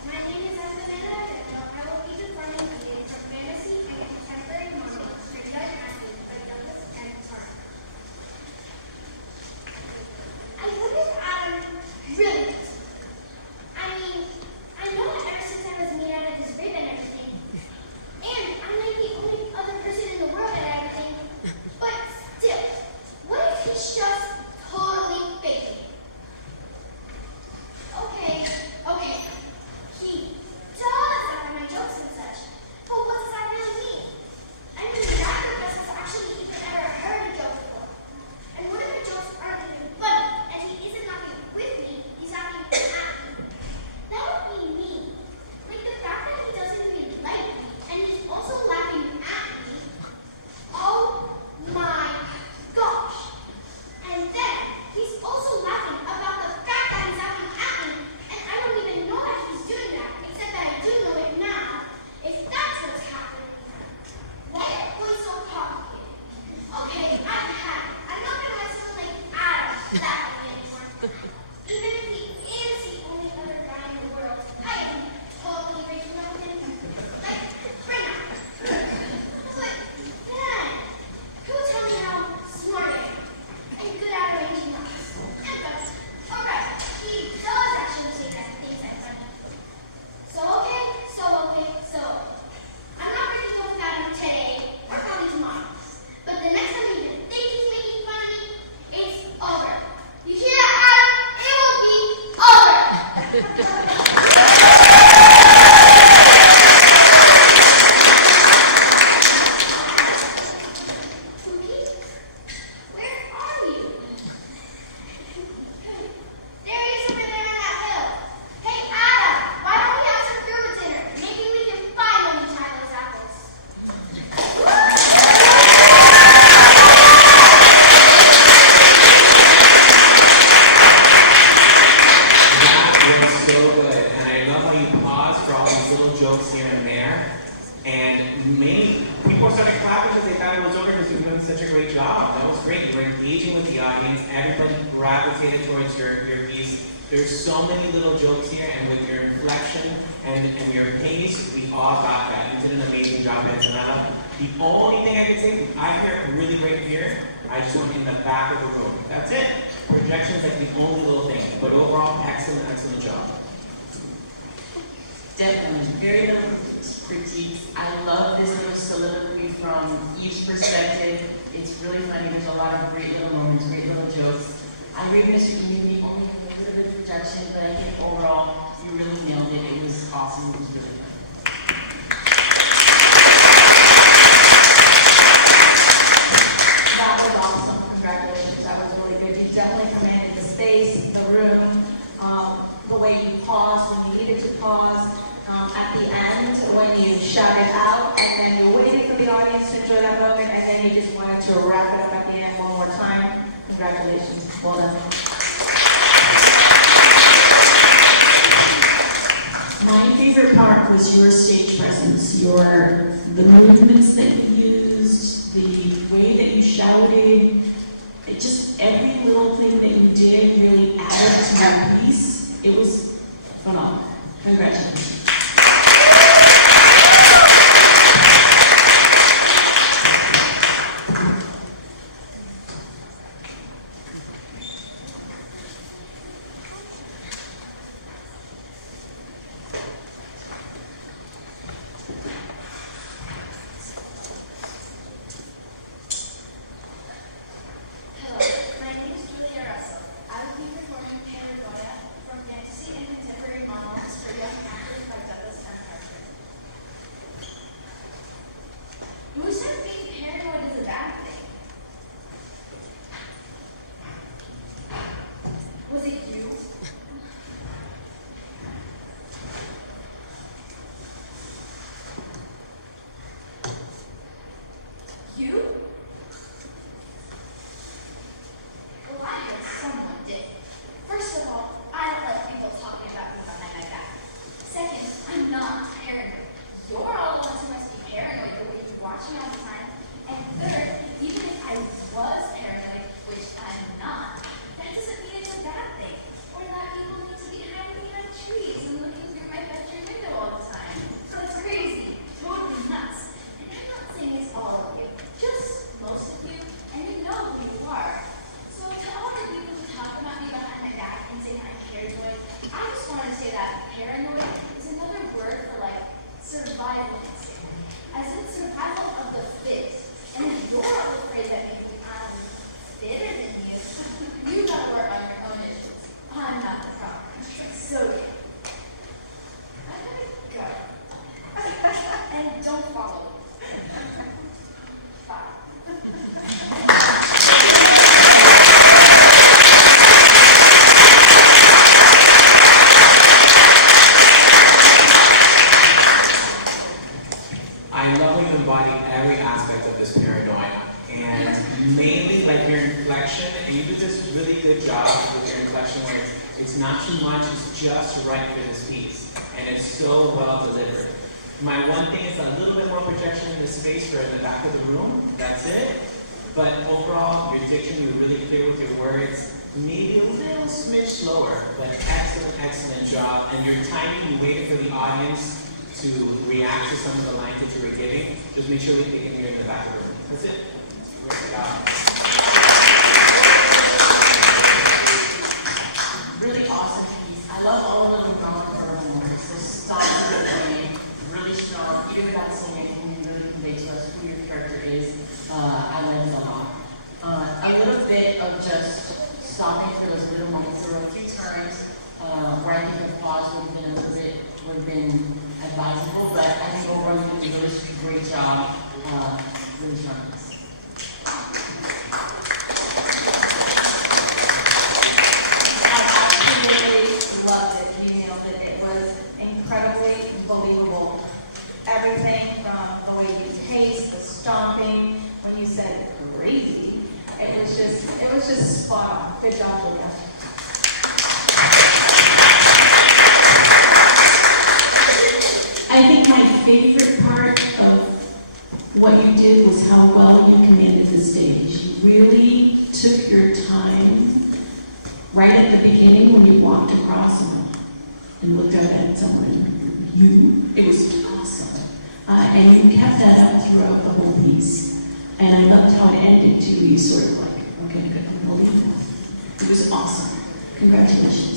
My name is Esmeralda, and I will be performing a play from fantasy and contemporary monologues written by Matthew by Douglas and Clark. I hope this Adam really good. I mean, I know that ever since I was made out of his rib and everything, and I'm like the only other person in the world that had everything, but still, what if he's just totally faking? Okay. He does laugh at my jokes and such, but what does that really mean? I mean, neither of us has actually even ever heard a joke before. And what if the jokes aren't even funny, and he isn't laughing with me, he's laughing at me? That would be mean. Like the fact that he doesn't even like me, and he's also laughing at me. Oh my gosh. And then, he's also laughing about the fact that he's laughing at me, and I don't even know that he's doing that, except that I do know it now. If that's what's happening, why are boys so complicated? Okay, I've had it. I'm not gonna let someone like Adam laugh at me anymore. Even if he is the only other guy in the world, I am totally breaking up with him. Like, right now. But then, who tell me how smart I am and good at arranging lines? And that's alright. He does actually say that he thinks I'm funny. So I'm not going to go with Adam today or probably tomorrow. But the next time he even thinks he's making fun of me, it's over. You hear that, Adam? It will be over. Pookie? Where are you? There he is over there on that hill. Hey, Adam, why don't we have some fruit with dinner? Maybe we can finally try those apples. That was so good, and I love how you paused for all these little jokes here and there. And many people started clapping because they thought it was over because you were doing such a great job. That was great. You were engaging with the audience. Everybody gravitated towards your piece. There's so many little jokes here, and with your inflection and your pace, we all got that. You did an amazing job, Antonella. The only thing I can say, I hear really great here. I just want in the back of the room. That's it. Projection is like the only little thing. But overall, excellent job. Definitely, very little critiques. I love this little soliloquy from each perspective. It's really funny. There's a lot of great little moments, great little jokes. I agree with Mr. Community, only a little bit of projection, but I think overall, you really nailed it. It was awesome. It was really fun. That was awesome. Congratulations. That was really good. You definitely commanded the space, the room, the way you paused when you needed to pause. At the end, when you shouted out, and then you waited for the audience to enjoy that moment, and then you just wanted to wrap it up at the end one more time. Congratulations. Well done. My favorite part was your stage presence, the movements that you used, the way that you shouted, just every little thing that you did really added to your piece. It was phenomenal. Congratulations. Hello, my name is Julia Russell. I will be performing Paranoia from Fantasy and Contemporary Monologues for Young Actors by Douglas M. Parker. Who said being paranoid is a bad thing? Was it you? You? Well, I heard someone did. First of all, I don't like people talking about me behind my back. Second, I'm not paranoid. You're all the ones who must be paranoid the way you watch me all the time. And third, even if I was paranoid, which I'm not, that doesn't mean it's a bad thing. Or that people need to be hiding behind trees and looking through my bedroom window all the time. That's crazy. Totally nuts. And I'm not saying it's all of you. Just most of you. And you know who you are. So to all the people who talk about me behind my back and say I'm paranoid, I just want to say that paranoid is another word for like survival instinct. As in survival of the fittest. And if you're all afraid that maybe I'm fitter than you, you gotta work on your own issues. I'm not the problem. So yeah. I gotta go. And don't follow me. Bye. I love when you embody every aspect of this paranoia, and mainly like your inflection, and you do this really good job with your inflection where it's not too much, it's just right for this piece, and it's so well delivered. My one thing is a little bit more projection in the space for the back of the room, that's it, but overall, your diction, you're really clear with your words, maybe a little smidge slower, but excellent, excellent job, and your timing, you waited for the audience to react to some of the lines that you were giving. Just make sure they can hear in the back of the room. That's it. Great job. Really awesome piece. I love all the little non-verbal moments. The style of the game, really strong. Even without saying anything, you really convey to us who your character is. I learned a lot. A little bit of just stopping for those little moments. There were a few times where I think a pause would have been advisable, but I think overall you did a really great job. Really strong piece. I absolutely loved it. You nailed it. It was incredibly believable. Everything from the way you taste, the stomping, when you said crazy, it was just spot on. Good job, Julia. I think my favorite part of what you did was how well you commanded the stage. You really took your time right at the beginning when you walked across and looked out at someone. It was awesome. And you kept that up throughout the whole piece. And I loved how it ended too. You sort of like, okay, good, I'm believe that. It was awesome. Congratulations.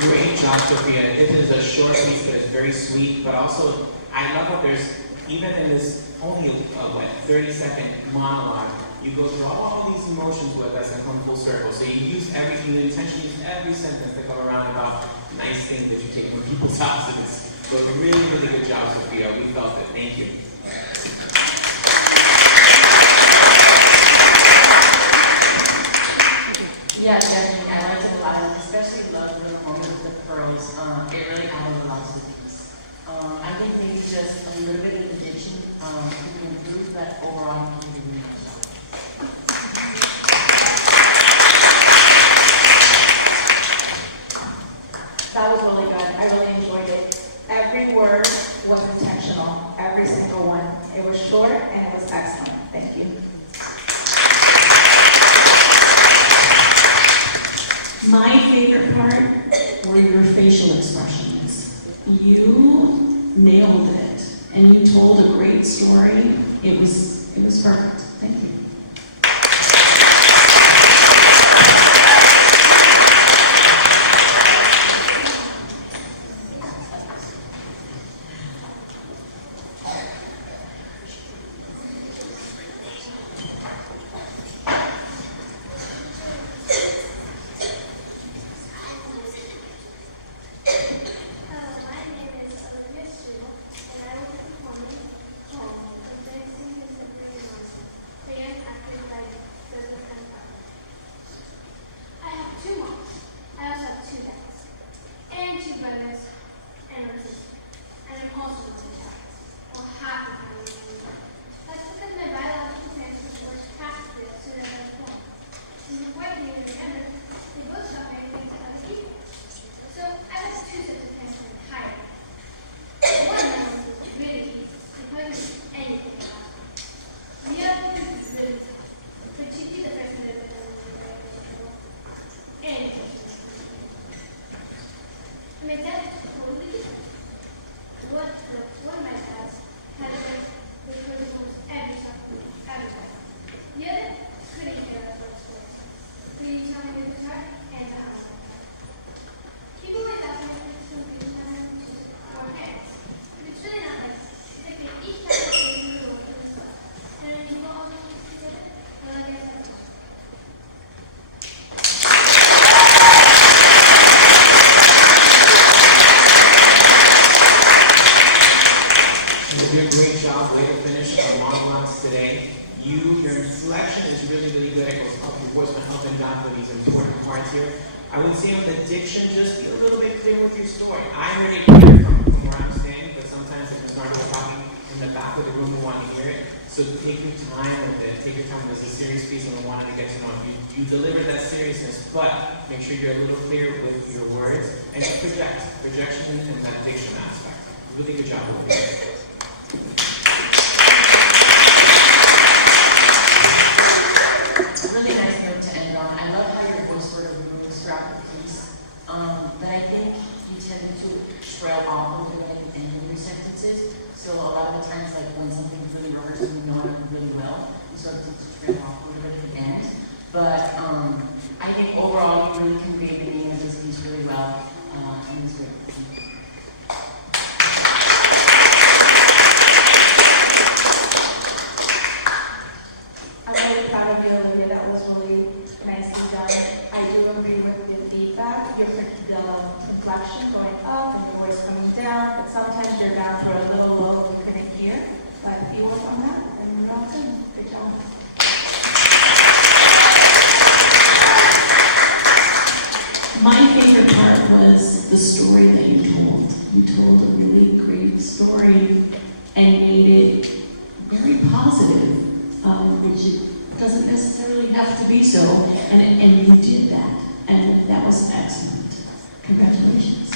great job, Sophia. It is a short piece, but it's very sweet. But also, I love how there's, even in this only a 30-second monologue, you go through all these emotions with us and come full circle. So you intentionally use every sentence to come around about nice things that you take from people's houses. So really, really good job, Sophia. We felt it. Thank you. Yeah, definitely. I liked it a lot. Especially love the moment with the pearls. It really added a lot to the piece. I think maybe just a little bit of the diction could be improved, but overall, you did a really nice job. That was really good. I really enjoyed it. Every word was intentional. Every single one. It was short and it was excellent. Thank you. My favorite part were your facial expressions. You nailed it, and you told a great story. It was perfect. Thank you. I would say on the diction, just be a little bit clear with your story. I heard it clear from where I'm standing, but sometimes if Ms. Nardo talking in the back of the room, we want to hear it. So take your time with it. Take your time. This is a serious piece, and we wanted to get to know if you deliver that seriousness, but make sure you're a little clear with your words and just projection and that diction aspect. Really good job with it. Really nice note to end on. I love how your voice sort of moves throughout the piece. But I think you tended to trail off a little bit at the end of your sentences. So a lot of the times, like when something's really rehearsed and you know it really well, you sort of trail off a little bit at the end. But I think overall, you really conveyed the meaning of this piece really well. And it was great. I'm really proud of you, Olivia. That was really nicely done. I do agree with the feedback. The inflection going up and your voice coming down, but sometimes you're down for a little low you couldn't hear. But if you work on that, then you're all good. Good job. My favorite part was the story that you told. You told a really great story and made it very positive, which it doesn't necessarily have to be so, and you did that, and that was excellent. Congratulations.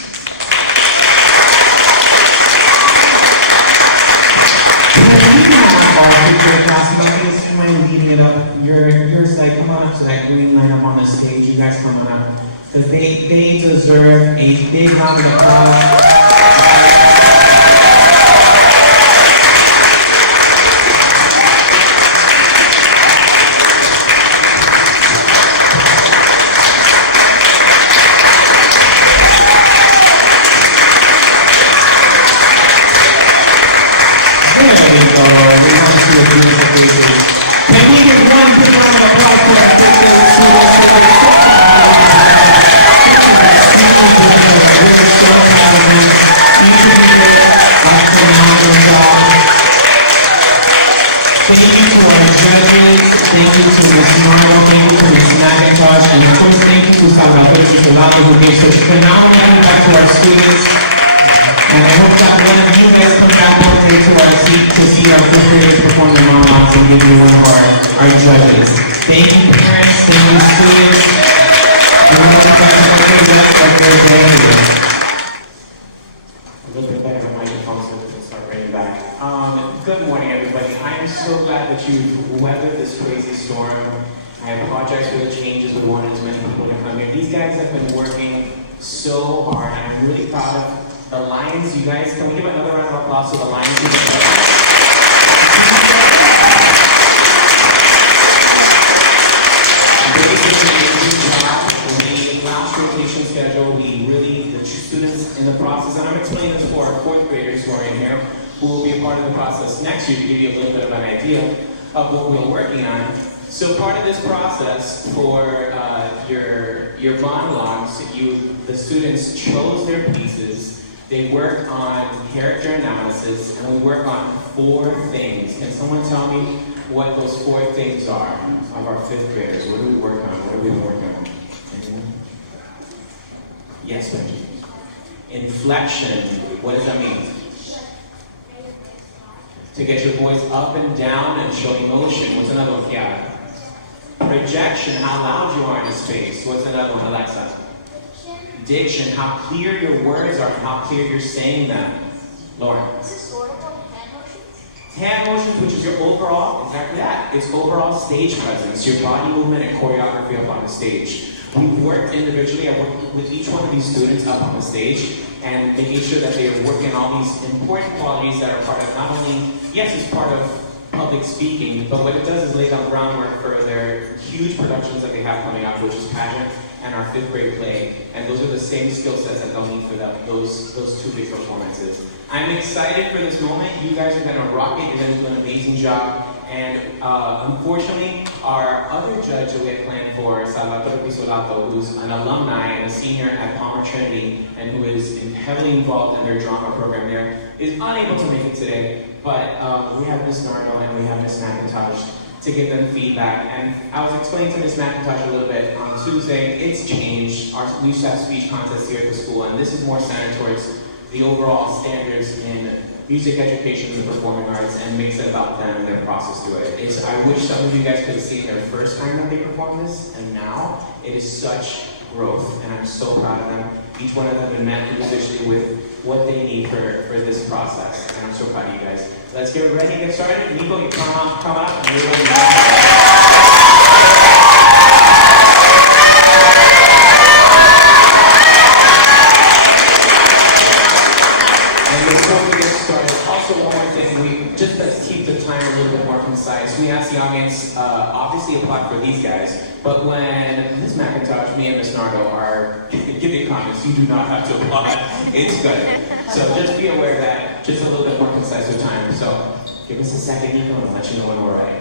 Am I leading it up? You're like, come on up to that green line up on the stage. You guys come on up. Because they deserve a big round of applause. So now we're going to move back to our students. And I hope that one of you guys come back one day to our seat to see our fifth graders perform the monologues and give you one of our judges. Thank you, parents. Thank you, students. And we're going to try to work things out for your day. A little bit better microphone so we can start bringing back. Good morning, everybody. I am so glad that you've weathered this crazy storm. I apologize for the changes. We wanted as many people to come here. These guys have been working so hard, and I'm really proud of the Lions. You guys, can we give another round of applause to the Lions? The last rotation schedule, the students in the process, and I'm explaining this for our fourth graders who are in here, who will be a part of the process next year to give you a little bit of an idea of what we're working on. So part of this process for your monologues, the students chose their pieces. They work on character analysis, and we work on 4 things. Can someone tell me what those 4 things are of our fifth graders? What do we work on? What have we been working on? Anyone? Yes, Benji. Inflection. What does that mean? To get your voice up and down and show emotion. What's another one? Yeah. Projection. How loud you are in the space. What's another one, Alexa? Diction, how clear your words are and how clear you're saying them. Lauren. Is this sort of called hand motions? Hand motions, which is your overall, exactly that. It's overall stage presence, your body movement and choreography up on the stage. We've worked individually, I've worked with each one of these students up on the stage and making sure that they are working all these important qualities that are part of not only, yes, it's part of public speaking, but what it does is lay down groundwork for their huge productions that they have coming up, which is pageant and our fifth grade play, and those are the same skill sets that they'll need for those 2 big performances. I'm excited for this moment. You guys are gonna rock it. You're gonna do an amazing job. And unfortunately, our other judge that we had planned for, Salvatore Pisolato, who's an alumni and a senior at Palmer Trinity, and who is heavily involved in their drama program there, is unable to make it today. But we have Miss Nardo and we have Miss McIntosh to give them feedback. And I was explaining to Ms. McIntosh a little bit on Tuesday, it's changed. We used to have speech contests here at the school, and this is more centered towards the overall standards in music education and the performing arts, and makes it about them and their process through it. I wish some of you guys could have seen their first time that they performed this, and now it is such growth, and I'm so proud of them. Each one of them have been met individually with what they need for this process, and I'm so proud of you guys. Let's get ready to get started. Nico, you come up, and we're going to just to keep the time a little bit more concise, we asked the audience, obviously applaud for these guys, but when Ms. McIntosh, me and Ms. Nardo are giving comments, you do not have to applaud. It's good. So just be aware that just a little bit more concise with time. So give us a second, Nico, and I'll let you know when we're ready.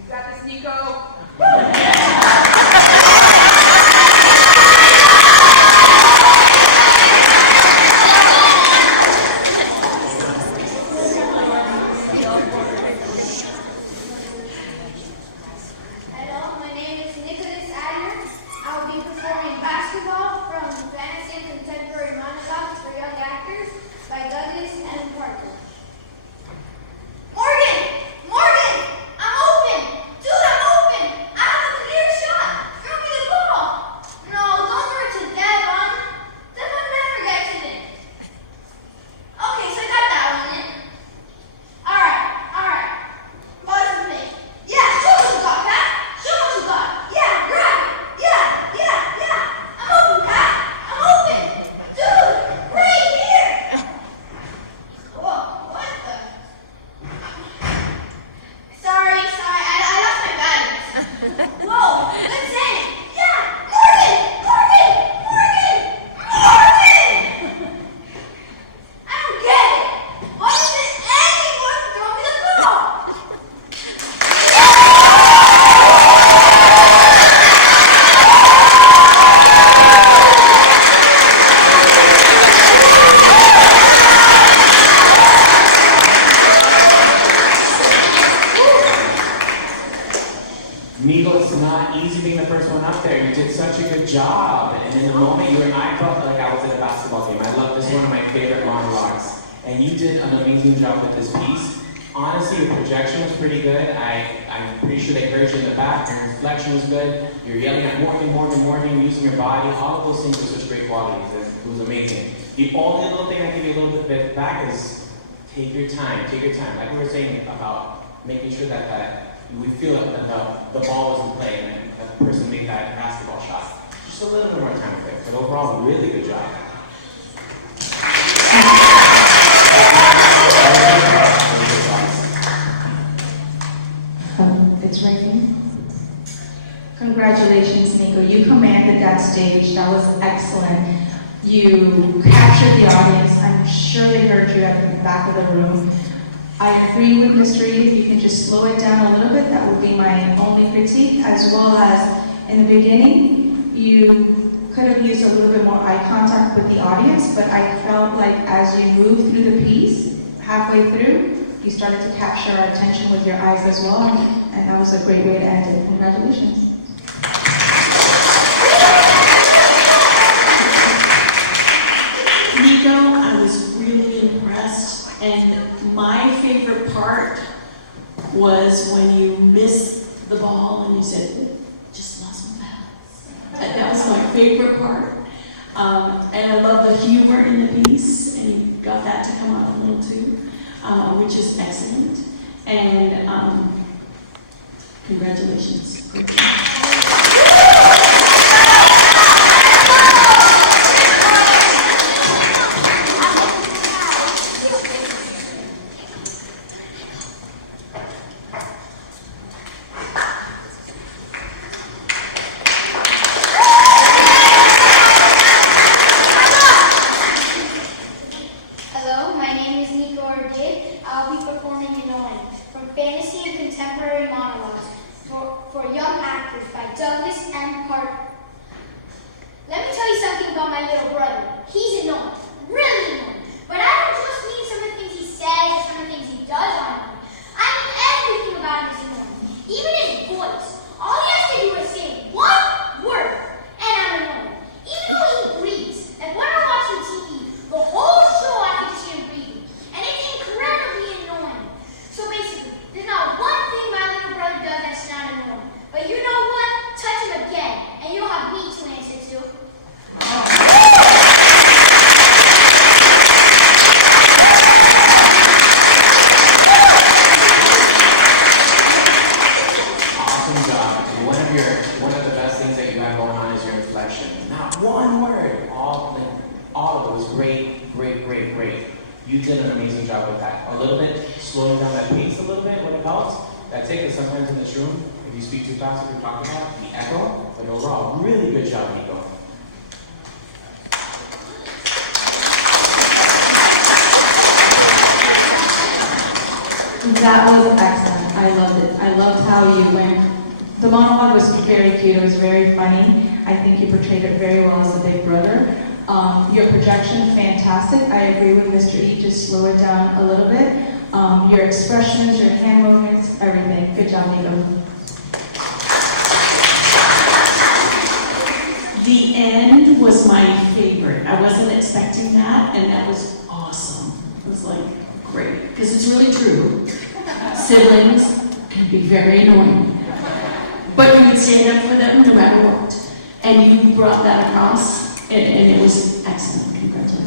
You got this, Nico? Hello, my name is Nicholas Adler. I will be performing basketball from Fantasy and Contemporary Monologues for Young Actors by Douglas M. Parker. Morgan! Morgan! I'm open! Dude, I'm open! I don't Nico, it's not easy being the first one up there. You did such a good job. And in the moment, I felt like I was at a basketball game. I love this, one of my favorite monologues. And you did an amazing job with this piece. Honestly, your projection was pretty good. I'm pretty sure they heard you in the back. Your inflection was good. You're yelling at Morgan, using your body. All of those things are such great qualities. It was amazing. The only little thing I give you a little bit back is take your time. Take your time. Like we were saying about making sure that we feel that the ball was in play and that the person made that basketball shot. Just a little bit more time with it. But overall, really good job. It's ringing. Congratulations, Nico. You commanded that stage. That was excellent. You captured the audience. I'm sure they heard you at the back of the room. I agree with Mr. Reed. If you can just slow it down a little bit, that would be my only critique, as well as in the beginning, you could have used a little bit more eye contact with the audience, but I felt like as you moved through the piece, halfway through, you started to capture our attention with your eyes as well, and that was a great way to end it. Congratulations. Nico, I was really impressed, and my favorite part was when you missed the ball and you said, just lost my balance. That was my favorite part. And I love the humor in the piece, and you got that to come out a little too, which is excellent. And congratulations. Great job. Fantasy and Contemporary Monologues for Young Actors by Douglas M. Parker. Let me tell you something about my little brother. He's annoying, really annoying. But I don't just mean some of the things he says or some of the things he does on me. I mean everything about him is annoying. Even his voice. All he has to do is say one word, and I'm annoying. Even though he breathes. Like when I watch the TV, the whole show I can just hear him breathing. And it's incredibly annoying. So basically, there's not one thing my little brother does that's not annoying. But you know what? Touch him again, and you'll have me to answer to. Awesome job. One of the best things that you have going on is your inflection. Not one word. All of it was great, great, great, great. You did an amazing job with that. A little bit, slowing down that pace a little bit when it helps. That's it, because sometimes in this room, if you speak too fast, like we talked about, the echo, but overall, really good job, Nico. That was excellent. I loved it. I loved how you went. The monologue was very cute. It was very funny. I think you portrayed it very well as the big brother. Your projection, fantastic. I agree with Mr. E. Just slow it down a little bit. Your expressions, your hand movements, everything. Good job, Nico. The end was my favorite. I wasn't expecting that, and that was awesome. It was like, great. Because it's really true. Siblings can be very annoying. But you would stand up for them no matter what. And you brought that across, and it was excellent. Congratulations.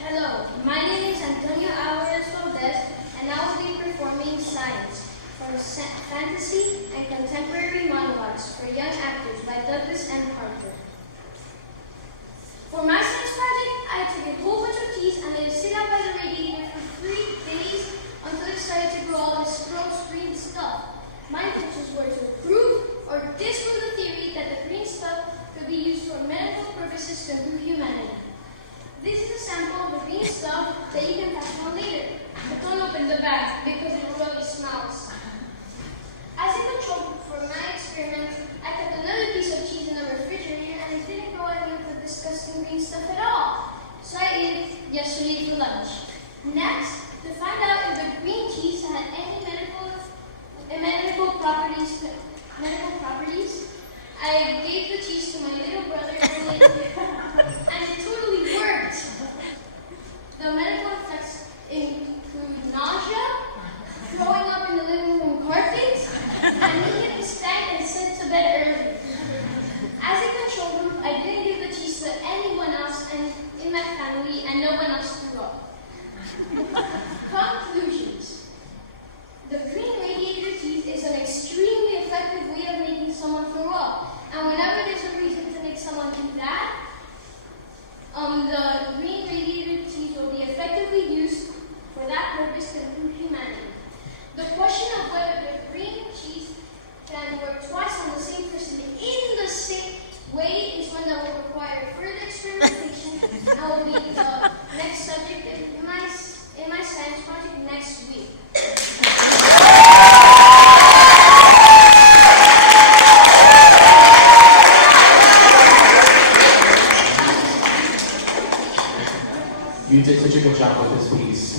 Hello, my name is Antonio Alvarez Valdez, and I will be performing Science from Fantasy and Contemporary Monologues for Young Actors by Douglas M. Parker. For my science project, I took a whole bunch of keys and made it sit out by the radiator for 3 days until it started to grow all this gross green stuff. My intentions were to improve this was the theory that the green stuff could be used for medical purposes to improve humanity. This is a sample of the green stuff that you can pass on later. But don't open the bag because it really smells. As a control for my experiment, I kept another piece of cheese in the refrigerator and it didn't go in with the disgusting green stuff at all. So I ate it yesterday for lunch. Next, to find out if the green cheese had any medical properties, I gave the cheese to my little brother and it totally worked. The medical effects include nausea, throwing up in the living room carpet, and me getting stank and sent to bed early. As a control group, I didn't give the cheese to anyone else in my family, and no one else threw up. Conclusions. The green radiator cheese is an extremely effective way of making someone throw up. And whenever there's a reason to make someone do that, the green radiator cheese will be effectively used for that purpose to improve humanity. The question of whether the green cheese can work twice on the same person in the same way is one that will require further experimentation and will be the next subject in my science project next week. You did such a good job with this piece.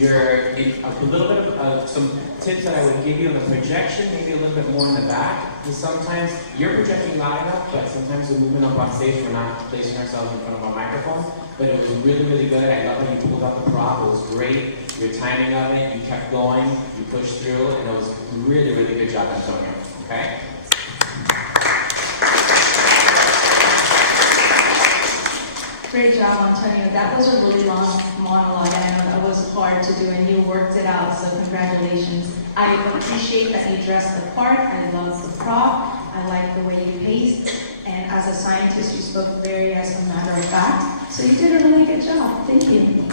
A little bit of some tips that I would give you on the projection, maybe a little bit more in the back, because sometimes you're projecting loud enough, but sometimes the movement up on stage, we're not placing ourselves in front of a microphone. But it was really, really good. I love that you pulled out the prop. It was great. Your timing of it, you kept going, you pushed through, and it was really, really good job, Antonio. Okay? Great job, Antonio. That was a really long monologue, and I know that was hard to do, and you worked it out, so congratulations. I appreciate that you dressed the part. I love the prop. I like the way you paced, and as a scientist, you spoke very as a matter of fact, so you did a really good job. Thank you.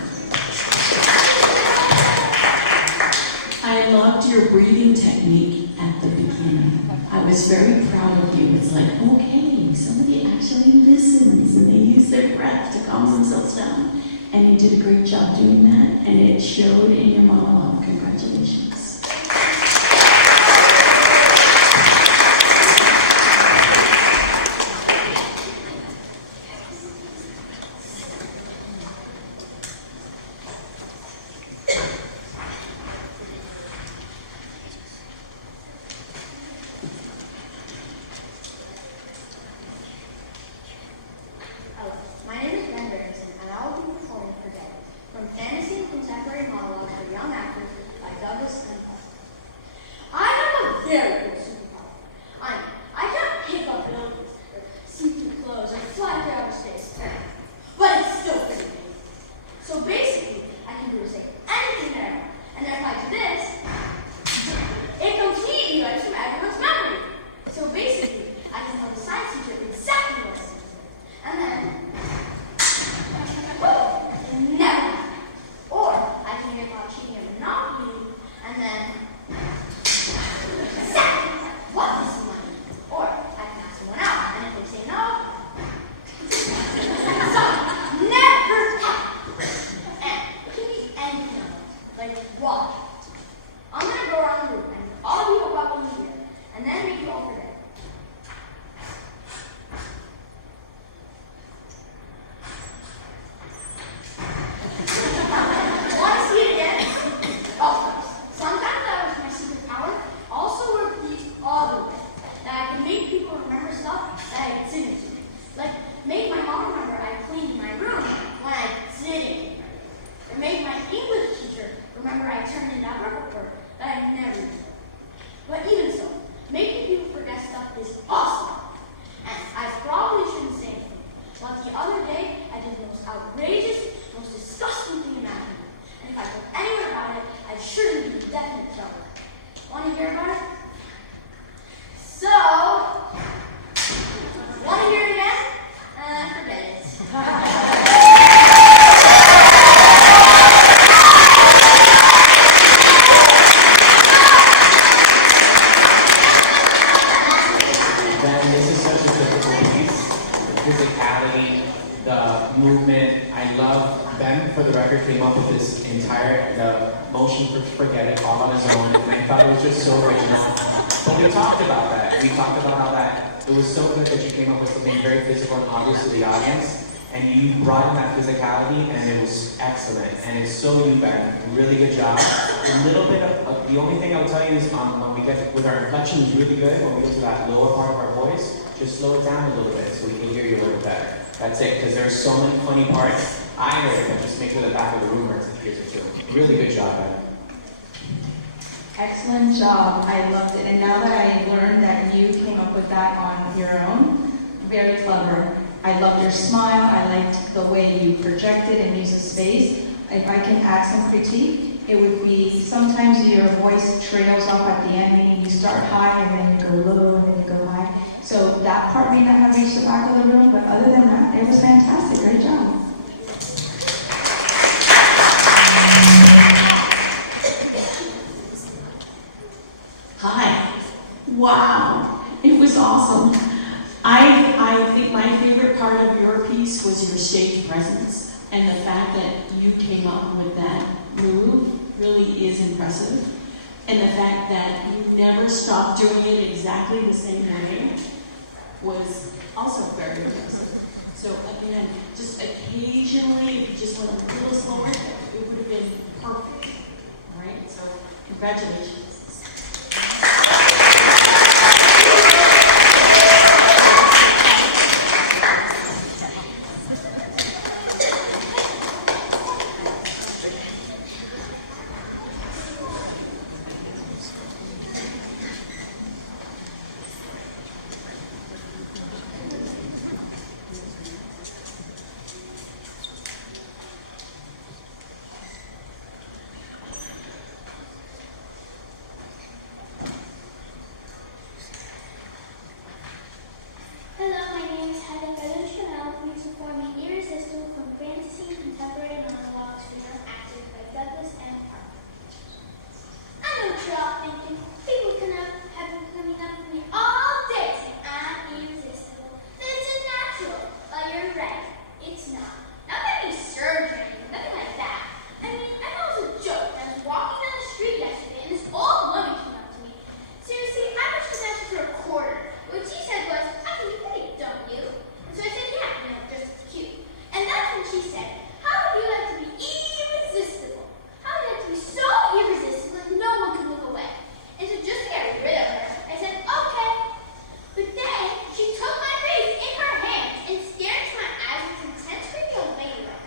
I loved your breathing technique at the beginning. I was very proud of you. It's like, okay, somebody actually listens and they use their breath to calm themselves down. And you did a great job doing that, and it showed in your monologue. Congratulations. love Ben, for the record, came up with this entire motion for Forget It all on his own, and I thought it was just so original. But we talked about that. We talked about how that it was so good that you came up with something very physical and obvious to the audience, and you brought in that physicality, and it was excellent. And it's so you, Ben. Really good job. A little bit of the only thing I will tell you is when we get with our inflection is really good. When we get to that lower part of our voice, just slow it down a little bit so we can hear you a little better. That's it, because there's so many funny parts. I heard it, but just make sure the back of the room hears it too. Really good job, Ben. Excellent job. I loved it. And now that I learned that you came up with that on your own, very clever. I loved your smile. I liked the way you projected and used the space. If I can add some critique, it would be sometimes your voice trails off at the end, meaning you start high and then you go low and then you go high. So that part may not have reached the back of the room, but other than that, it was fantastic. Great job. Hi. Wow. It was awesome. I think my favorite part of your piece was your stage presence, and the fact that you came up with that move really is impressive. And the fact that you never stopped doing it exactly the same way was also very impressive. So again, just occasionally, if you just went a little slower, it would have been perfect. All right, so congratulations. Hello, my name is Heather Chanel. Please support me Irresistible from Fantasy Contemporary Monologues for Young Actors by Douglas M. Parker. I know what you're all thinking. People have been coming up to me all day saying I'm irresistible. That it's unnatural. Well, you're right. It's not. Not that any surgery, nothing like that. I mean, I thought it was a joke. I was walking down the street yesterday and this old woman came up to me. Seriously, I wish she was asking for a quarter. What she said was, I think you're pretty, don't you? And so I said, yeah, just cute. And that's when she said, how would you like to be irresistible? How would you like to be so irresistible that no one can look away? And so just to get rid of her, I said, okay. But then she took my face in her hands and stared into my eyes with intense creepy old lady look.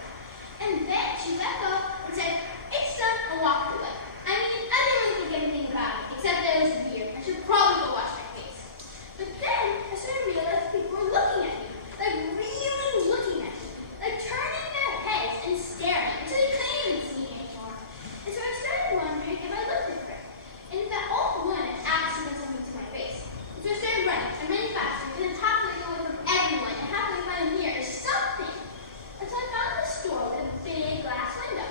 And then she let go and said, it's done, and walked away. I mean, I didn't really think anything about it, except that it was weird. I should probably go wash my face. But then I started to realize people were looking at me, like really looking at me, like turning their heads and staring until they couldn't even see me anymore. And so I started wondering if I looked different, and if that old woman had actually done something to my face. And so I started running and running faster, and then halfway away from everyone, and halfway by a mirror or something, until I found the store with a big glass window.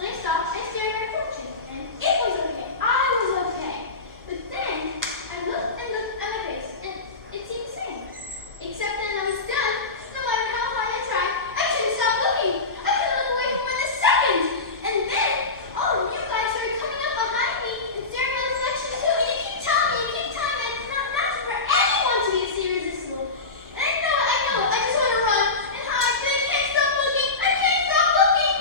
And I stopped and stared at my reflection, and it was okay. I was okay. But then I looked and looked at my face, and it seemed the same. Except that when I was done, no matter how hard I tried, I couldn't stop looking. I couldn't look away for more than a second. And then all of you guys started coming up behind me and staring at my reflection too. And you keep telling me that it's not natural for anyone to be this irresistible. And I know it. I just want to run and hide, but I can't stop looking. I can't stop looking.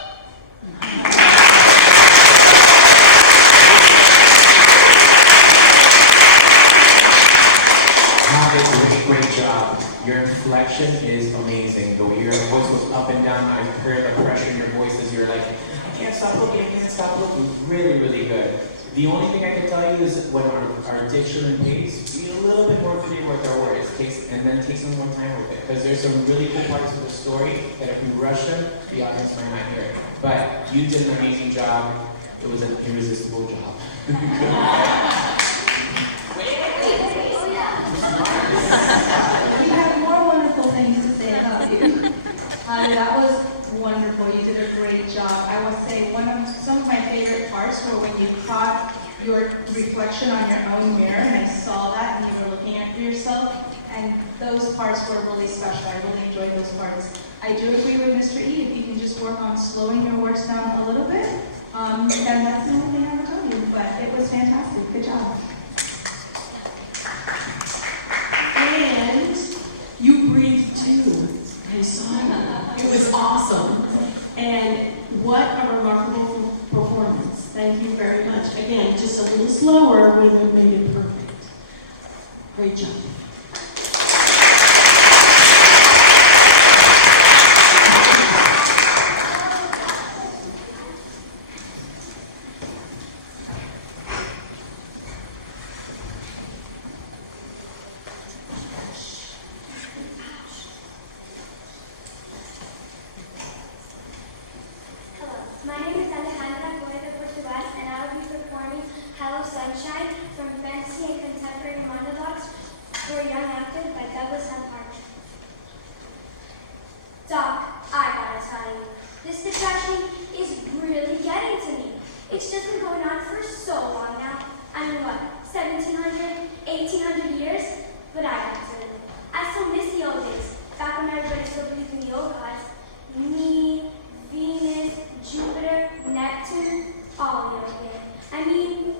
Great job. Your inflection is amazing. The way your voice was up and down, I heard the pressure in your voice as you're like, I can't stop looking, I can't stop looking. Really, really good. The only thing I can tell you is when our diction and pace, be a little bit more familiar with our words, and then take some more time with it. Because there's some really cool parts of the story that if we rush them, the audience might not hear it. But you did an amazing job. It was an irresistible job. We have more wonderful things to say about you. That was wonderful. You did a great job. I will say some of my favorite parts were when you caught your reflection on your own mirror, and I saw that, and you were looking at yourself, and those parts were really special. I really enjoyed those parts. I do agree with Mr. E. If you can just work on slowing your words down a little bit, then that's the only thing I would tell you. But it was fantastic. Good job. And you breathed too. I saw you. It was awesome. And what a remarkable performance. Thank you very much. Again, just a little slower would have made it perfect. Great job. Hello, my name is Alejandra Guerrero Portugal, and I will be performing Hello Sunshine from Fantasy and Contemporary Monologues for Young Actors by Douglas M. Archer. Doc, I gotta tell you, this depression is really getting to me. It's just been going on for so long now. I mean, what, 1700, 1800 years? But I got to live. I still miss the old days, back when everybody still believed in the old gods. Me, Venus, Jupiter, Neptune, all the old days. I mean,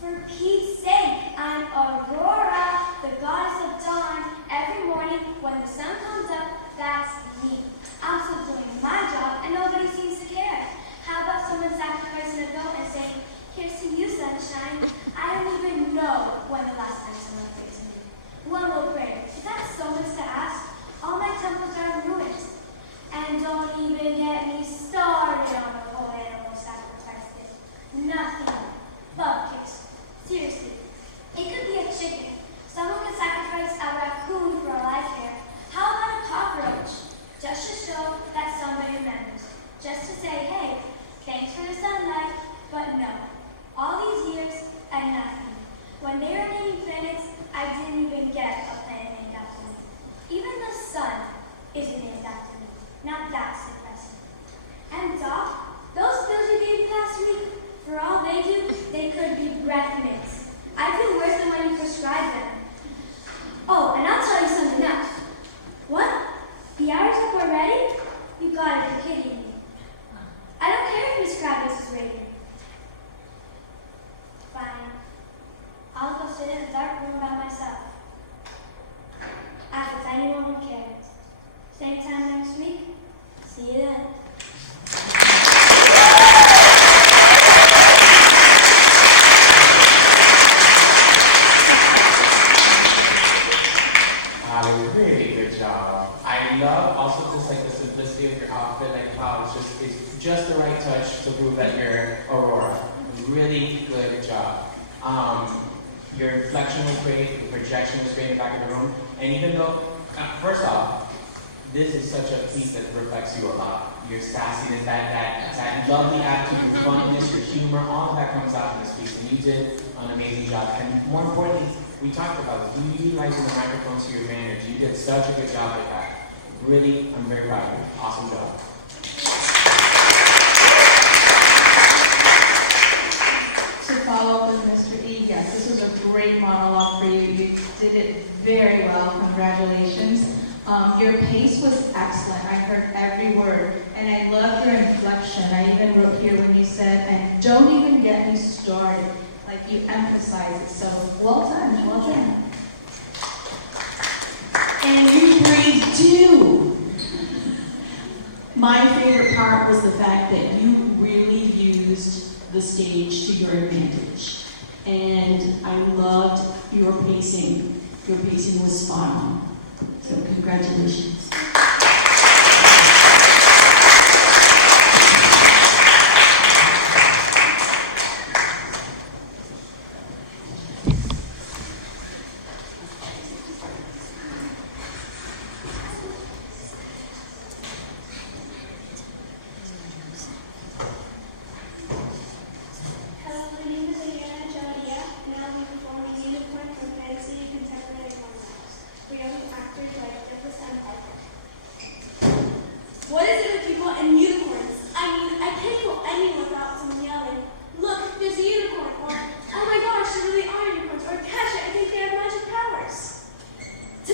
for Pete's sake, I'm Aurora, the goddess of dawn. Every morning when the sun comes up, that's me. I'm still doing my job and nobody seems to care. How about someone sacrificing a goat and saying, here's to you, sunshine. I don't even know when the last time someone prayed to me. One little prayer. Is that so much to ask? All my temples are in ruins. And don't even get me started on the whole animal sacrifices. Nothing but kiss. Seriously, it could be a chicken. Someone could sacrifice a raccoon for all I care. How about a cockroach? Just to show that somebody remembers. Just to say, hey, thanks for the sunlight, but no. All these years and nothing. When they were naming planets, I didn't even get a planet named after me. Even the sun isn't named after me. Not that depressing. And Doc, those pills you gave me last week, for all they do, they could be breath mints. I feel worse than when you prescribed them. Oh, and I'll tell you something else. What? The hour's up already? You gotta be kidding me. I don't care if Miss Kravitz is ready. Fine. I'll go sit in a dark room by myself. Ask if anyone will care. Same time next week. See you then. Really good job. I love also just like the simplicity of your outfit, like how it's just the right touch to prove that you're Aurora. Really good job. Your inflection was great, your projection was great in the back of the room, and even though, first off, this is such a piece that reflects you a lot. Your sassiness, that lovely attitude, your funniness, your humor, all of that comes out in this piece, and you did an amazing job. And more importantly, we talked about you utilizing the microphone to your advantage. You did such a good job with that. Really, I'm very proud of you. Awesome job. To follow up with Mr. E, yes, this was a great monologue for you. You did it very well. Congratulations. Your pace was excellent. I heard every word, and I loved your inflection. I even wrote here when you said, and don't even get me started. Like you emphasize it. So well done, well done. And you breathed too. My favorite part was the fact that you really used the stage to your advantage. And I loved your pacing. Your pacing was spot on. So congratulations. Hello, my name is Ayana Jadia, and I'll be performing Unicorn from Fantasy and Contemporary Monologues for young actors like Douglas M. Archer. What is it with people and unicorns? I mean, I can't go anywhere without someone yelling, look, there's a unicorn, or, oh my gosh, there really are unicorns, or catch it, I think they have magic powers. To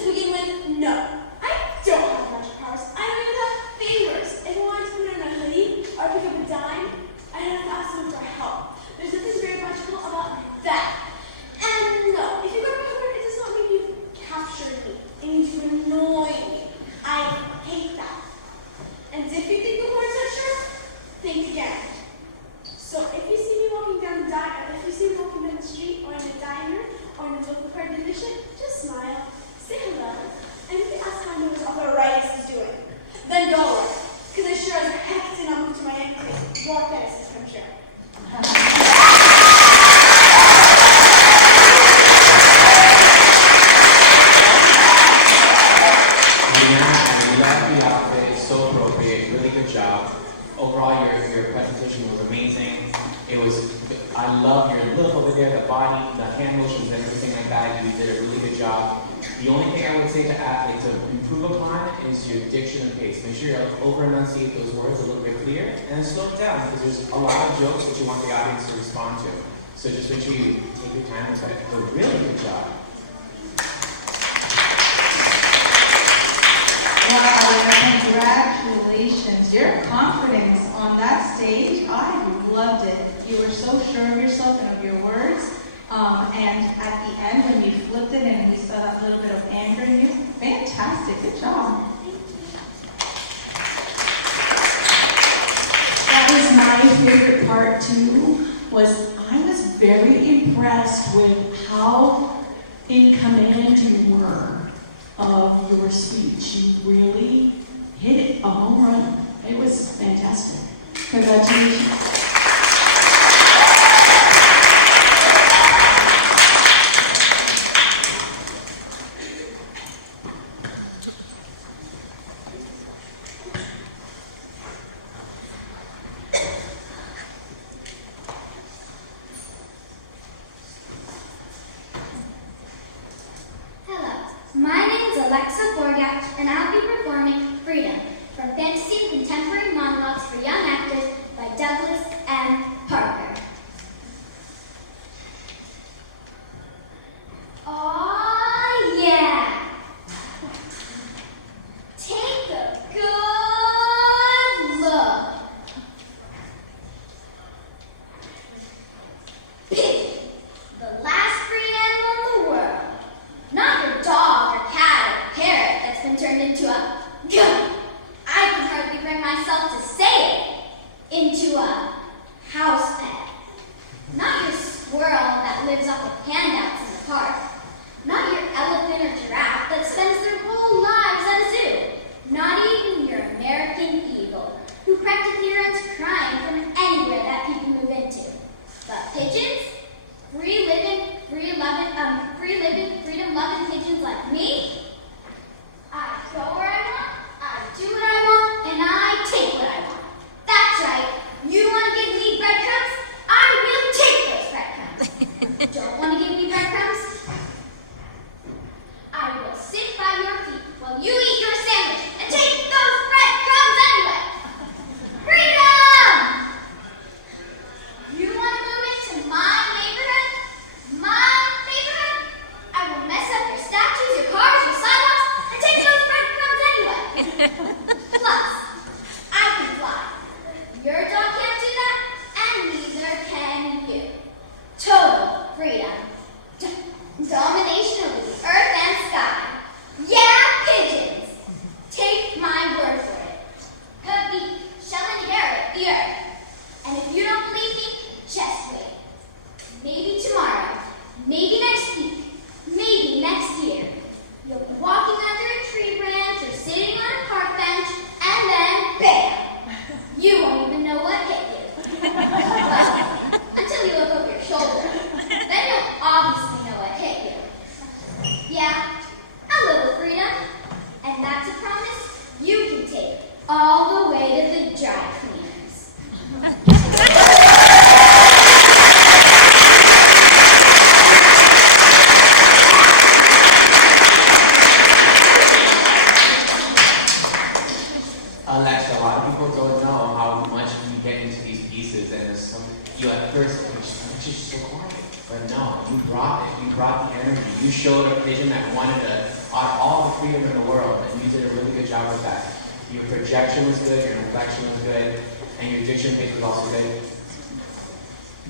body, the hand motions and everything like that, you did a really good job. The only thing I would say to add, like, to improve upon is your diction and pace. Make sure you over-enunciate those words a little bit clear, and then slow it down, because there's a lot of jokes that you want the audience to respond to. So just make sure you take your time with it. But really good job. Wow, congratulations. Your confidence on that stage, I loved it. You were so sure of yourself and of your words. And at the end, when you flipped it and we saw that little bit of anger in you, fantastic. Good job. That was my favorite part too, was I was very impressed with how in command you were of your speech. You really hit it a home run. It was fantastic. Congratulations. My name is Alexa Borgat, and I'll be performing Freedom from Fantasy Contemporary Monologues for Young Actors by Douglas M. Parker. Oh yeah! Take a good look. Pigeon, the last free animal in the world. Not your dog or cat or parrot that's been turned into a gun. I can hardly bring myself to say it. Into a house pet. Not your squirrel that lives off of handouts in the park. Not your elephant or giraffe that spends their whole lives at a zoo. Not even your American eagle, who practically runs crying from anywhere that people move into. But pigeons? Freedom-loving pigeons like me? I go where I want, I do what I want, and I take what I want. That's right. You want to give me breadcrumbs? I will take those breadcrumbs. Don't want to give me breadcrumbs? I will sit by your feet while you eat your sandwich and take those breadcrumbs anyway. Freedom! You want to move into my neighborhood? My neighborhood? I will mess up your statues, your cars, your sidewalks, and take those breadcrumbs anyway. Plus, I can fly. Your dog can't do that, and neither can you. Total freedom. Domination over the earth and sky. Yeah, pigeons. Take my word for it. Good beat. Shall inherit the earth. And if you don't believe me, just wait. Maybe tomorrow, maybe next week, maybe next year, you'll be walking under a tree branch or sitting on a park bench, and then bam! You won't even know what hit you. Well, until you look over your shoulder. Then you'll obviously know what hit you. Yeah, a little freedom. And that's a promise you can take all the way to the dry cleaners. Alexa, a lot of people don't know how much you get into these pieces, and there's some, you at first, it's just so quiet. But no, you brought it. You brought the energy. You showed a pigeon that wanted all the freedom in the world, and you did a really good job with that. Your projection was good, your inflection was good, and your diction pace was also good.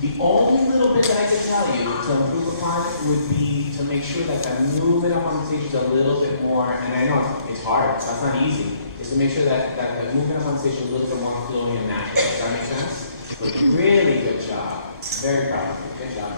The only little bit that I could tell you to improve upon would be to make sure that the movement up on the stage is a little bit more, and I know it's hard, that's not easy, is to make sure that the movement up on the stage is a little bit more flowing and natural. Does that make sense? But really good job. Very proud of you. Good job.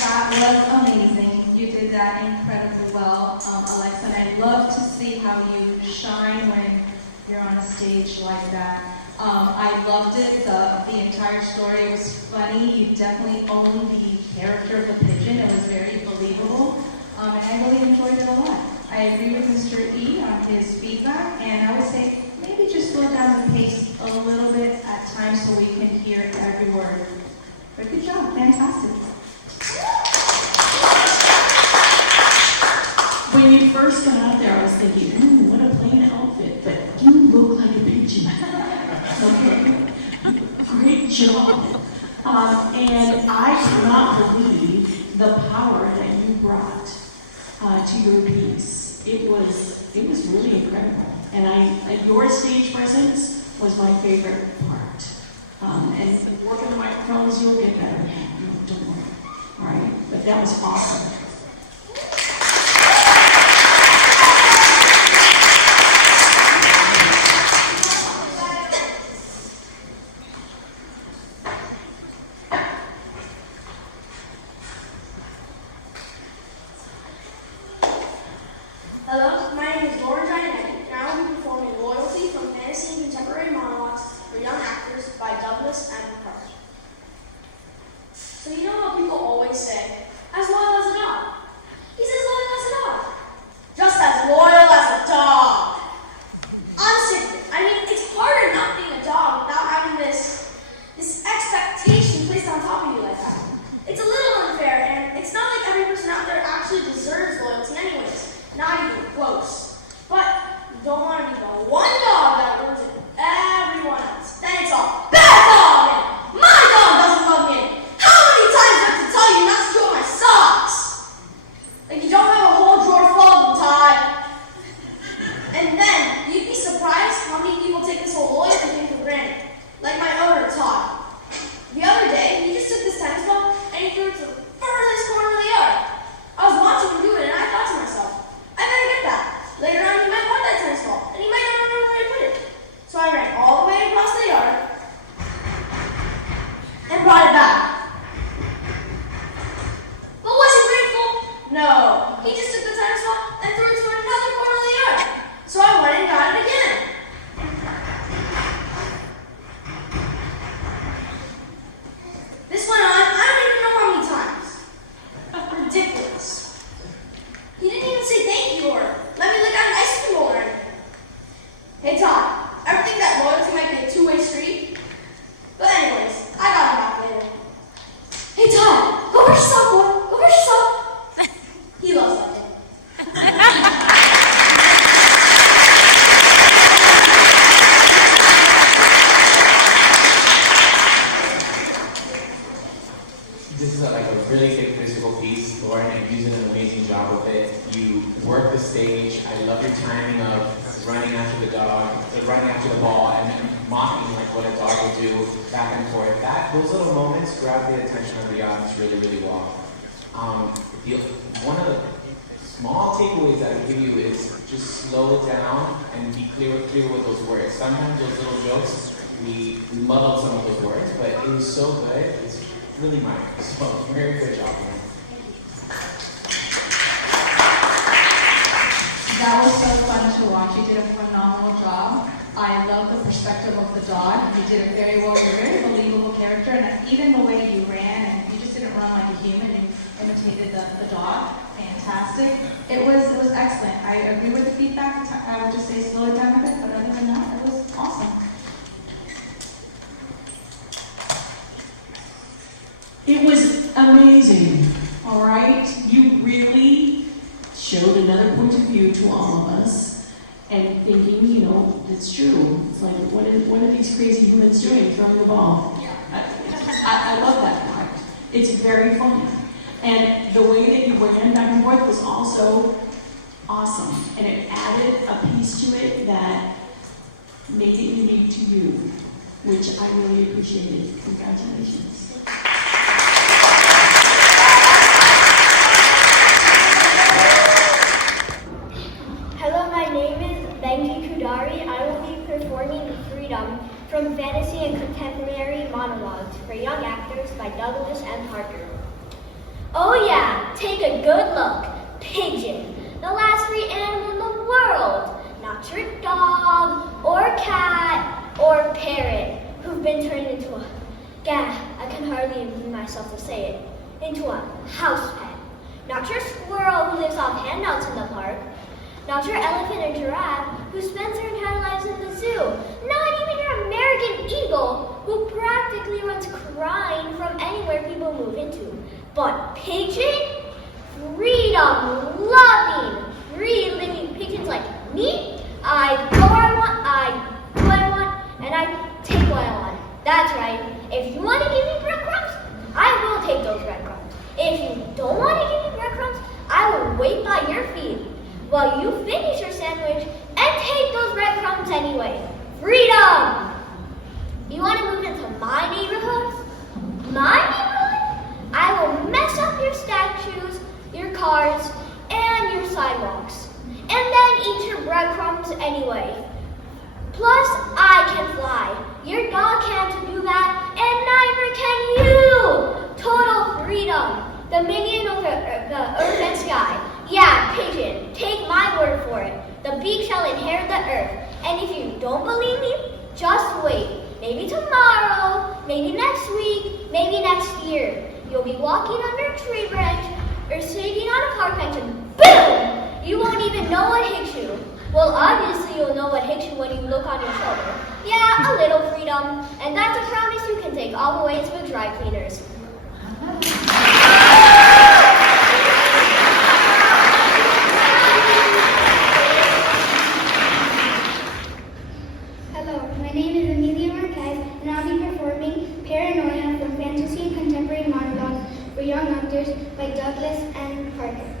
That was amazing. You did that incredibly well, Alexa, and I love to see how you shine when you're on a stage like that. I loved it, the entire story. It was funny. You definitely owned the character of the pigeon. It was very believable, and I really enjoyed it a lot. I agree with Mr. E on his feedback, and I would say maybe just slow down the pace a little bit at times so we can hear every word. But good job, fantastic. When you first got out there, I was thinking, ooh, what a plain outfit, but you look like a pigeon. Okay? Great job. And I cannot believe the power that you brought to your piece. It was really incredible. And your stage presence was my favorite part. And working the microphones, you'll get better. Don't worry. All right? But that was awesome. Hello, my name is Lauren Gianetti, and I will be performing Loyalty from Fantasy and Contemporary Monologues for Young Actors by Douglas M. Park. So you know how people always say, as loyal as a dog? He's as loyal as a dog. Just as loyal as a dog. Honestly, I mean, it's hard enough being a dog without having this expectation placed on top of you like that. It's a little unfair, and it's not like every person out there actually deserves loyalty anyways. Not even close. But you don't want to be the one dog that lures everyone else. Then it's a bad dog, and my dog doesn't love me. How many times do I have to tell you not to steal my socks? Like you don't have a whole drawer full of them, Todd. And then you'd be surprised how many people take this whole loyalty thing for granted. Like my owner, Todd. The other day, he just took this tennis ball and he threw it to the furthest corner of the yard. I was watching him do it, and I thought to myself, I better get that. Later on, he might want that tennis ball, and he might not remember where he put it. So I ran all the way across the yard and brought it back. But was he grateful? No. He just took the tennis ball and threw it to another corner of the yard. So I went and got it again. This went on, I don't even know how many times. Ridiculous. He didn't even say thank you or let me lick out an ice cream bowl or anything. Hey Todd, ever think that loyalty might be a two-way street? But anyways, I got him back later. Hey Todd, go brush yourself, boy. Go brush yourself. He loves that thing. This is like a really big physical piece, Lauren, and you did an amazing job with it. You work the stage. I love your timing of running after the dog, running after the ball, and then mocking like what a dog would do back and forth. Those little moments grab the attention of the audience really, really well. One of the small takeaways I would give you is just slow it down and be clear with those words. Sometimes those little jokes, we muddled some of those words, but it was so good. It's really minor. So very good job, man. That was so fun to watch. You did a phenomenal job. I love the perspective of the dog. You did it very well. You're a very believable character, and even the way you ran, and you just didn't run like a human. You imitated the dog. Fantastic. It was excellent. I agree with the feedback. I would just say slow it down a bit, but other than that, it was awesome. It was amazing, all right? You really showed another point of view to all of us, and thinking, you know, it's true. It's like, what are these crazy humans doing, throwing the ball? I love that part. It's very funny. And the way that you ran back and forth was also awesome, and it added a piece to it that made it unique to you, which I really appreciated. Congratulations. Hello, my name is Benji Kudari. I will be performing Freedom from Fantasy and Contemporary Monologues for Young Actors by Douglas M. Parker. Oh yeah, take a good look. Pigeon, the last free animal in the world. Not your dog, or cat, or parrot, who've been turned into a, I can hardly bring myself to say it, into a house pet. Not your squirrel who lives off handouts in the park. Not your elephant or giraffe who spends her entire lives in the zoo. Not even your American eagle, who practically runs crying from anywhere people move into. But pigeon? Freedom-loving, free-living pigeons like me, I go where I want, I do what I want, and I take what I want. That's right. If you want to give me breadcrumbs, I will take those breadcrumbs. If you don't want to give me breadcrumbs, I will wait by your feet while you finish your sandwich and take those breadcrumbs anyway. Freedom! You want to move into my neighborhood? My neighborhood? I will mess up your statues, your cars, and your sidewalks. And then eat your breadcrumbs anyway. Plus, I can fly. Your dog can't do that, and neither can you! Total freedom. The minion of the earth and sky. Yeah, pigeon, take my word for it. The beak shall inherit the earth. And if you don't believe me, just wait. Maybe tomorrow, maybe next week, maybe next year. You'll be walking under a tree branch or sitting on a park bench and boom! You won't even know what hits you. Well, obviously you'll know what hits you when you look on your shoulder. Yeah, a little freedom. And that's a promise you can take all the way to the dry cleaners. Hello, my name is Amelia Marquez, and I'll be performing Paranoia from Fantasy and Contemporary Monologues for Young Actors by Douglas and Parker.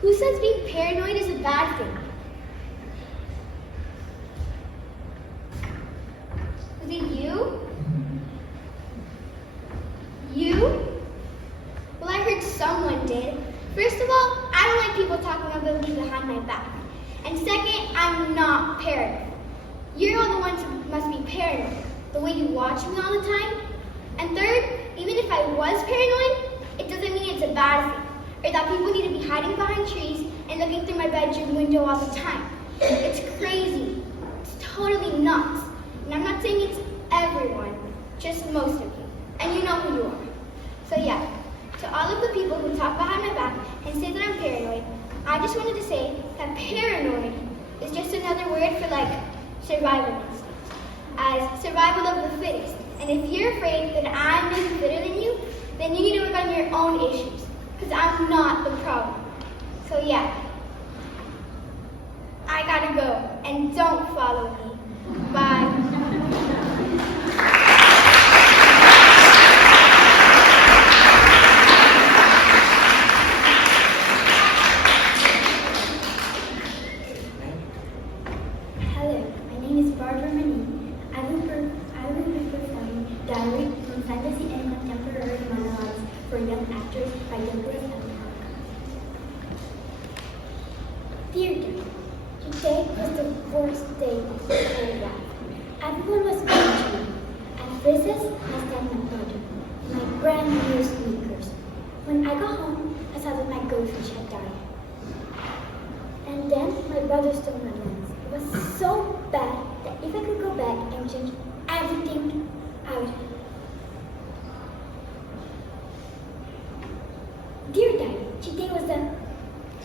Who says being paranoid is a bad thing? Was it you? You? Well, I heard someone did. First of all, I don't like people talking about me behind my back. And second, I'm not paranoid. You're all the ones who must be paranoid, the way you watch me all the time. And third, even if I was paranoid, it doesn't mean it's a bad thing, or that people need to be hiding behind trees and looking through my bedroom window all the time. It's crazy. It's totally nuts. And I'm not saying it's everyone, just most of you. And you know who you are. So yeah, to all of the people who talk behind my back and say that I'm paranoid, I just wanted to say that paranoid is just another word for like survival instinct, as survival of the fittest. And if you're afraid that I'm maybe fitter than you, then you need to work on your own issues, because I'm not the problem. So yeah, I gotta go, and don't follow me. Bye. Hello, my name is Barbara Mani. I will be performing Diary from Fantasy and Contemporary Monologues for Young Actors by Douglas and Parker. Dear Dick, today was the worst day of my whole life. Everyone was watching me. At recess, I stand my brother, my brand new sneakers. When I got home, I saw that my goldfish had died. And then my brother stole my lens. It was so bad that if I could go back and change everything, I would. Dear Daddy, today was the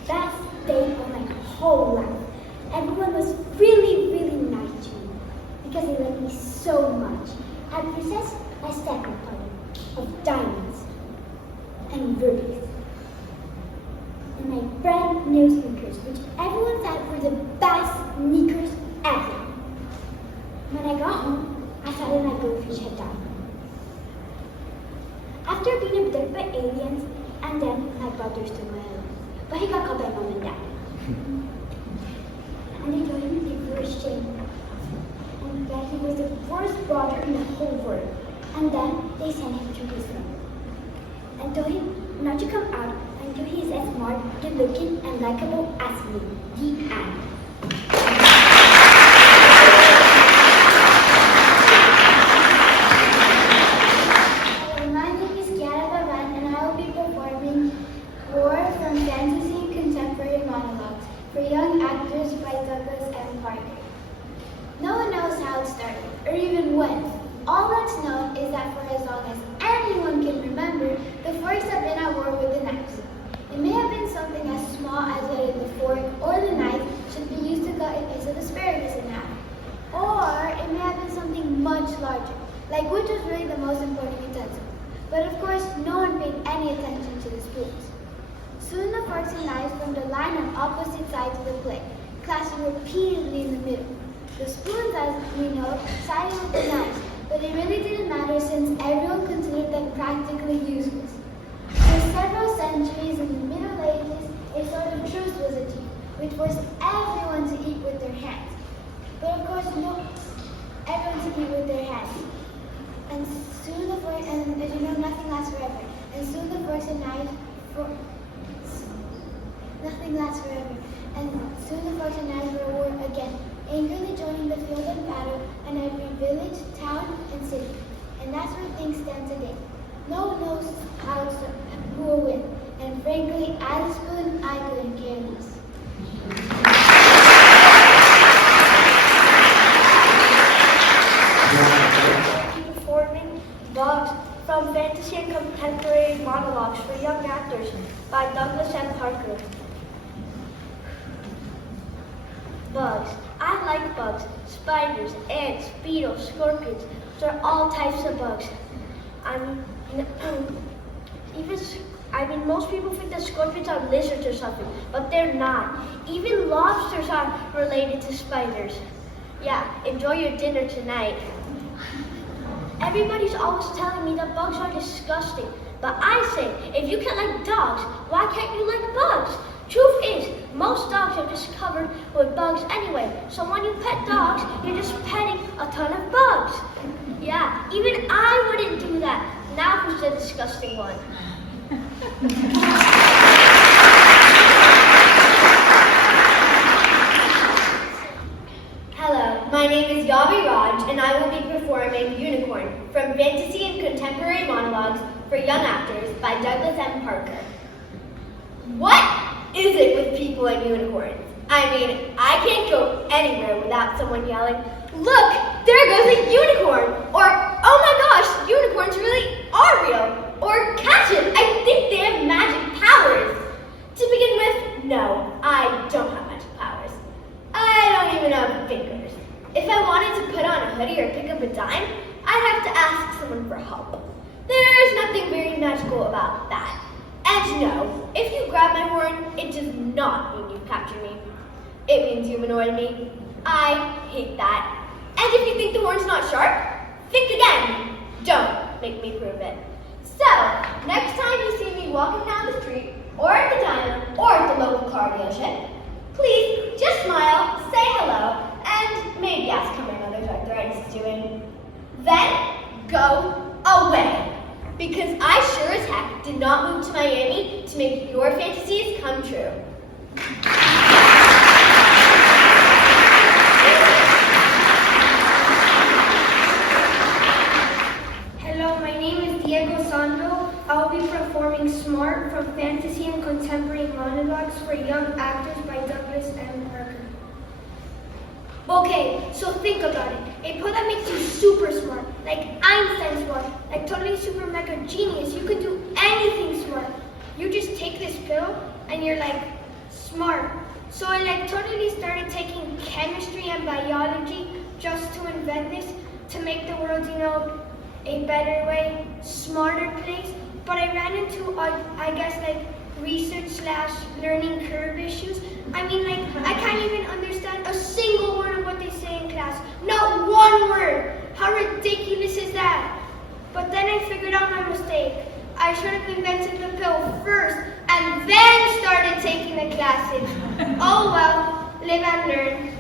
best day of my whole life. Everyone was really, really nice to me because they liked me so much. At recess, I stacked my party of diamonds and rubies. And my brand new sneakers, which everyone said were the best sneakers ever. When I got home, I saw that my goldfish had died. After being abducted by aliens, and then my brother stole my lens. But he got caught by mom and dad. And they told him they were ashamed. And that he was the worst brother in the whole world. And then they sent him to his room. And told him not to come out until he is as smart, good looking, and likable as me. The end. Hello, my name is Kiara Baban, and I will be performing War from Fantasy and Contemporary Monologues for Young Actors by Douglas M. Parker. No one knows how it started, or even when. All that's known is that for as long as anyone can remember, the forks have been at war with the knives. It may have been something as small as whether the fork or the knife should be case of asparagus in half. Or it may have been something much larger, like which was really the most important utensil. But of course, no one paid any attention to the spoons. Soon the forks and knives formed a line on opposite sides of the plate, clashing repeatedly in the middle. The spoons, as we know, sided with the knives, but it really didn't matter since everyone considered them practically useless. For several centuries in the Middle Ages, a sort of truce was achieved, which forced everyone to eat with their hands. But of course, everyone to eat with their hands. And soon the forks, and as you know, nothing lasts forever. And soon the forks and knives, nothing lasts forever. And soon the forks and knives were at war again, angrily joining the field of battle in every village, town, and city. And that's where things stand today. No one knows who will win. And frankly, as a spoon, I couldn't care less. Performing Dogs from Fantasy and Contemporary Monologues for Young Actors by Douglas M. Parker. Bugs. I like bugs. Spiders, ants, beetles, scorpions. They're all types of bugs. Most people think that scorpions are lizards or something, but they're not. Even lobsters are related to spiders. Yeah, enjoy your dinner tonight. Everybody's always telling me that bugs are disgusting, but I say, if you can't like dogs, why can't you like bugs? Truth is, most dogs are just covered with bugs anyway, so when you pet dogs, you're just petting a ton of bugs. Yeah, even I wouldn't do that. Now who's the disgusting one? Hello, my name is Yavi Raj, and I will be performing Unicorn from Fantasy and Contemporary Monologues for Young Actors by Douglas M. Parker. What is it with people and unicorns? I mean, I can't go anywhere without someone yelling, "Look, there goes a unicorn!" Or, "Oh my gosh, unicorns really are real!" Or, "Catch it, I think they have magic powers!" To begin with, no, I don't have magic powers. I don't even have fingers. If I wanted to put on a hoodie or pick up a dime, I'd have to ask someone for help. There's nothing very magical about that. And no, if you grab my horn, it does not mean you've captured me. It means you've annoyed me. I hate that. And if you think the horn's not sharp, think again. Don't make me prove it. So, next time you see me walking down the street, or at the diner, or at the local car dealership, please just smile, say hello, and maybe ask how my mother's arthritis is doing. Then, go away. Because I sure as heck did not move to Miami to make your fantasies come true. Hello, my name is Diego Sando. I'll be performing Smart from Fantasy and Contemporary Monologues for Young Actors by Douglas M. Parker. Okay, so think about it. A pill that makes you super smart, like Einstein smart, like totally super mega genius. You can do anything smart. You just take this pill and you're like smart. So I totally started taking chemistry and biology just to invent this, to make the world, a better way, smarter place. But I ran into, research/learning curve issues. I can't even understand a single word of what they say in class. Not one word. How ridiculous is that? But then I figured out my mistake. I should have invented the pill first and then started taking the classes. Oh well, live and learn.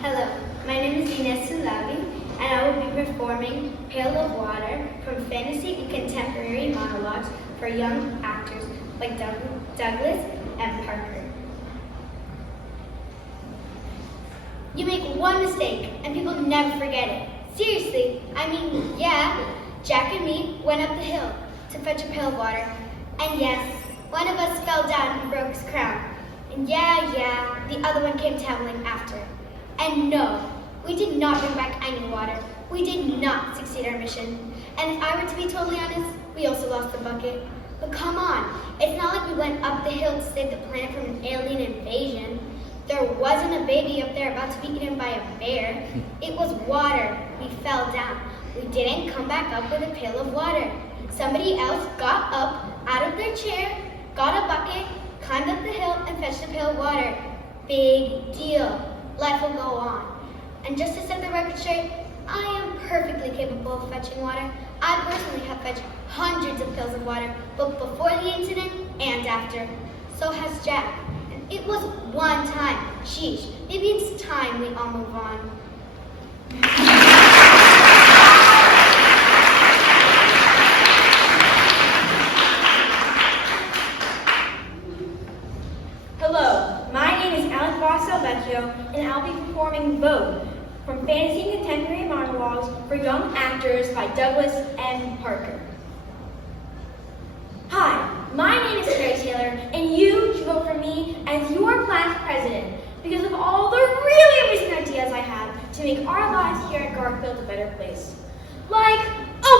Hello, my name is Ines Sulabi, and I will be performing Pail of Water from Fantasy and Contemporary Monologues for Young Actors by Douglas M. Parker. You make one mistake, and people never forget it. Seriously, Jack and me went up the hill to fetch a pail of water. And yes, one of us fell down and broke his crown. And the other one came tumbling after. And no, we did not bring back any water. We did not succeed our mission. And if I were to be totally honest, we also lost the bucket. But come on, it's not like we went up the hill to save the planet from an alien invasion. There wasn't a baby up there about to be eaten by a bear. It was water. We fell down. We didn't come back up with a pail of water. Somebody else got up out of their chair, got a bucket, climbed up the hill, and fetched a pail of water. Big deal. Life will go on. And just to set the record straight, I am perfectly capable of fetching water. I personally have fetched hundreds of pails of water, both before the incident and after. So has Jack. And it was one time. Sheesh, maybe it's time we all move on. Hello, my name is Alex Vecchio, and I'll be performing Vogue from Fantasy and Contemporary Monologues for Young Actors by Douglas M. Parker. Hi, my name is Carrie Taylor, and you should vote for me as your class president because of all the really amazing ideas I have to make our lives here at Garfield a better place. Like,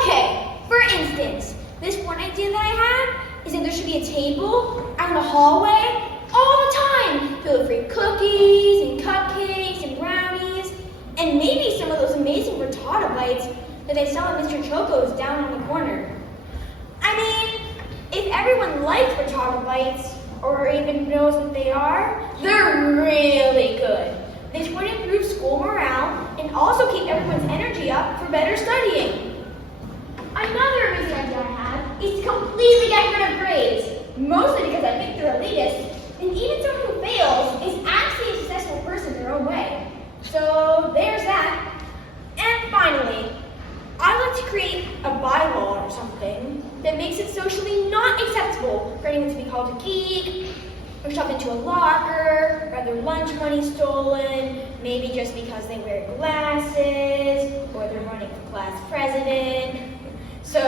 okay, for instance, this one idea that I have is that there should be a table out in the hallway all the time, filled with free cookies and cupcakes and brownies, and maybe some of those amazing frittata bites that they sell at Mr. Choco's down on the corner. I mean, if everyone likes frittata bites, or even knows what they are, they're really good. This would improve school morale and also keep everyone's energy up for better studying. Another amazing idea I have is to completely get rid of grades, mostly because I think they're elitist. And even someone who fails is actually a successful person in their own way. So there's that. And finally, I like to create a bylaw or something that makes it socially not acceptable for anyone to be called a geek, or shoved into a locker, or their lunch money stolen, maybe just because they wear glasses, or they're running for class president. So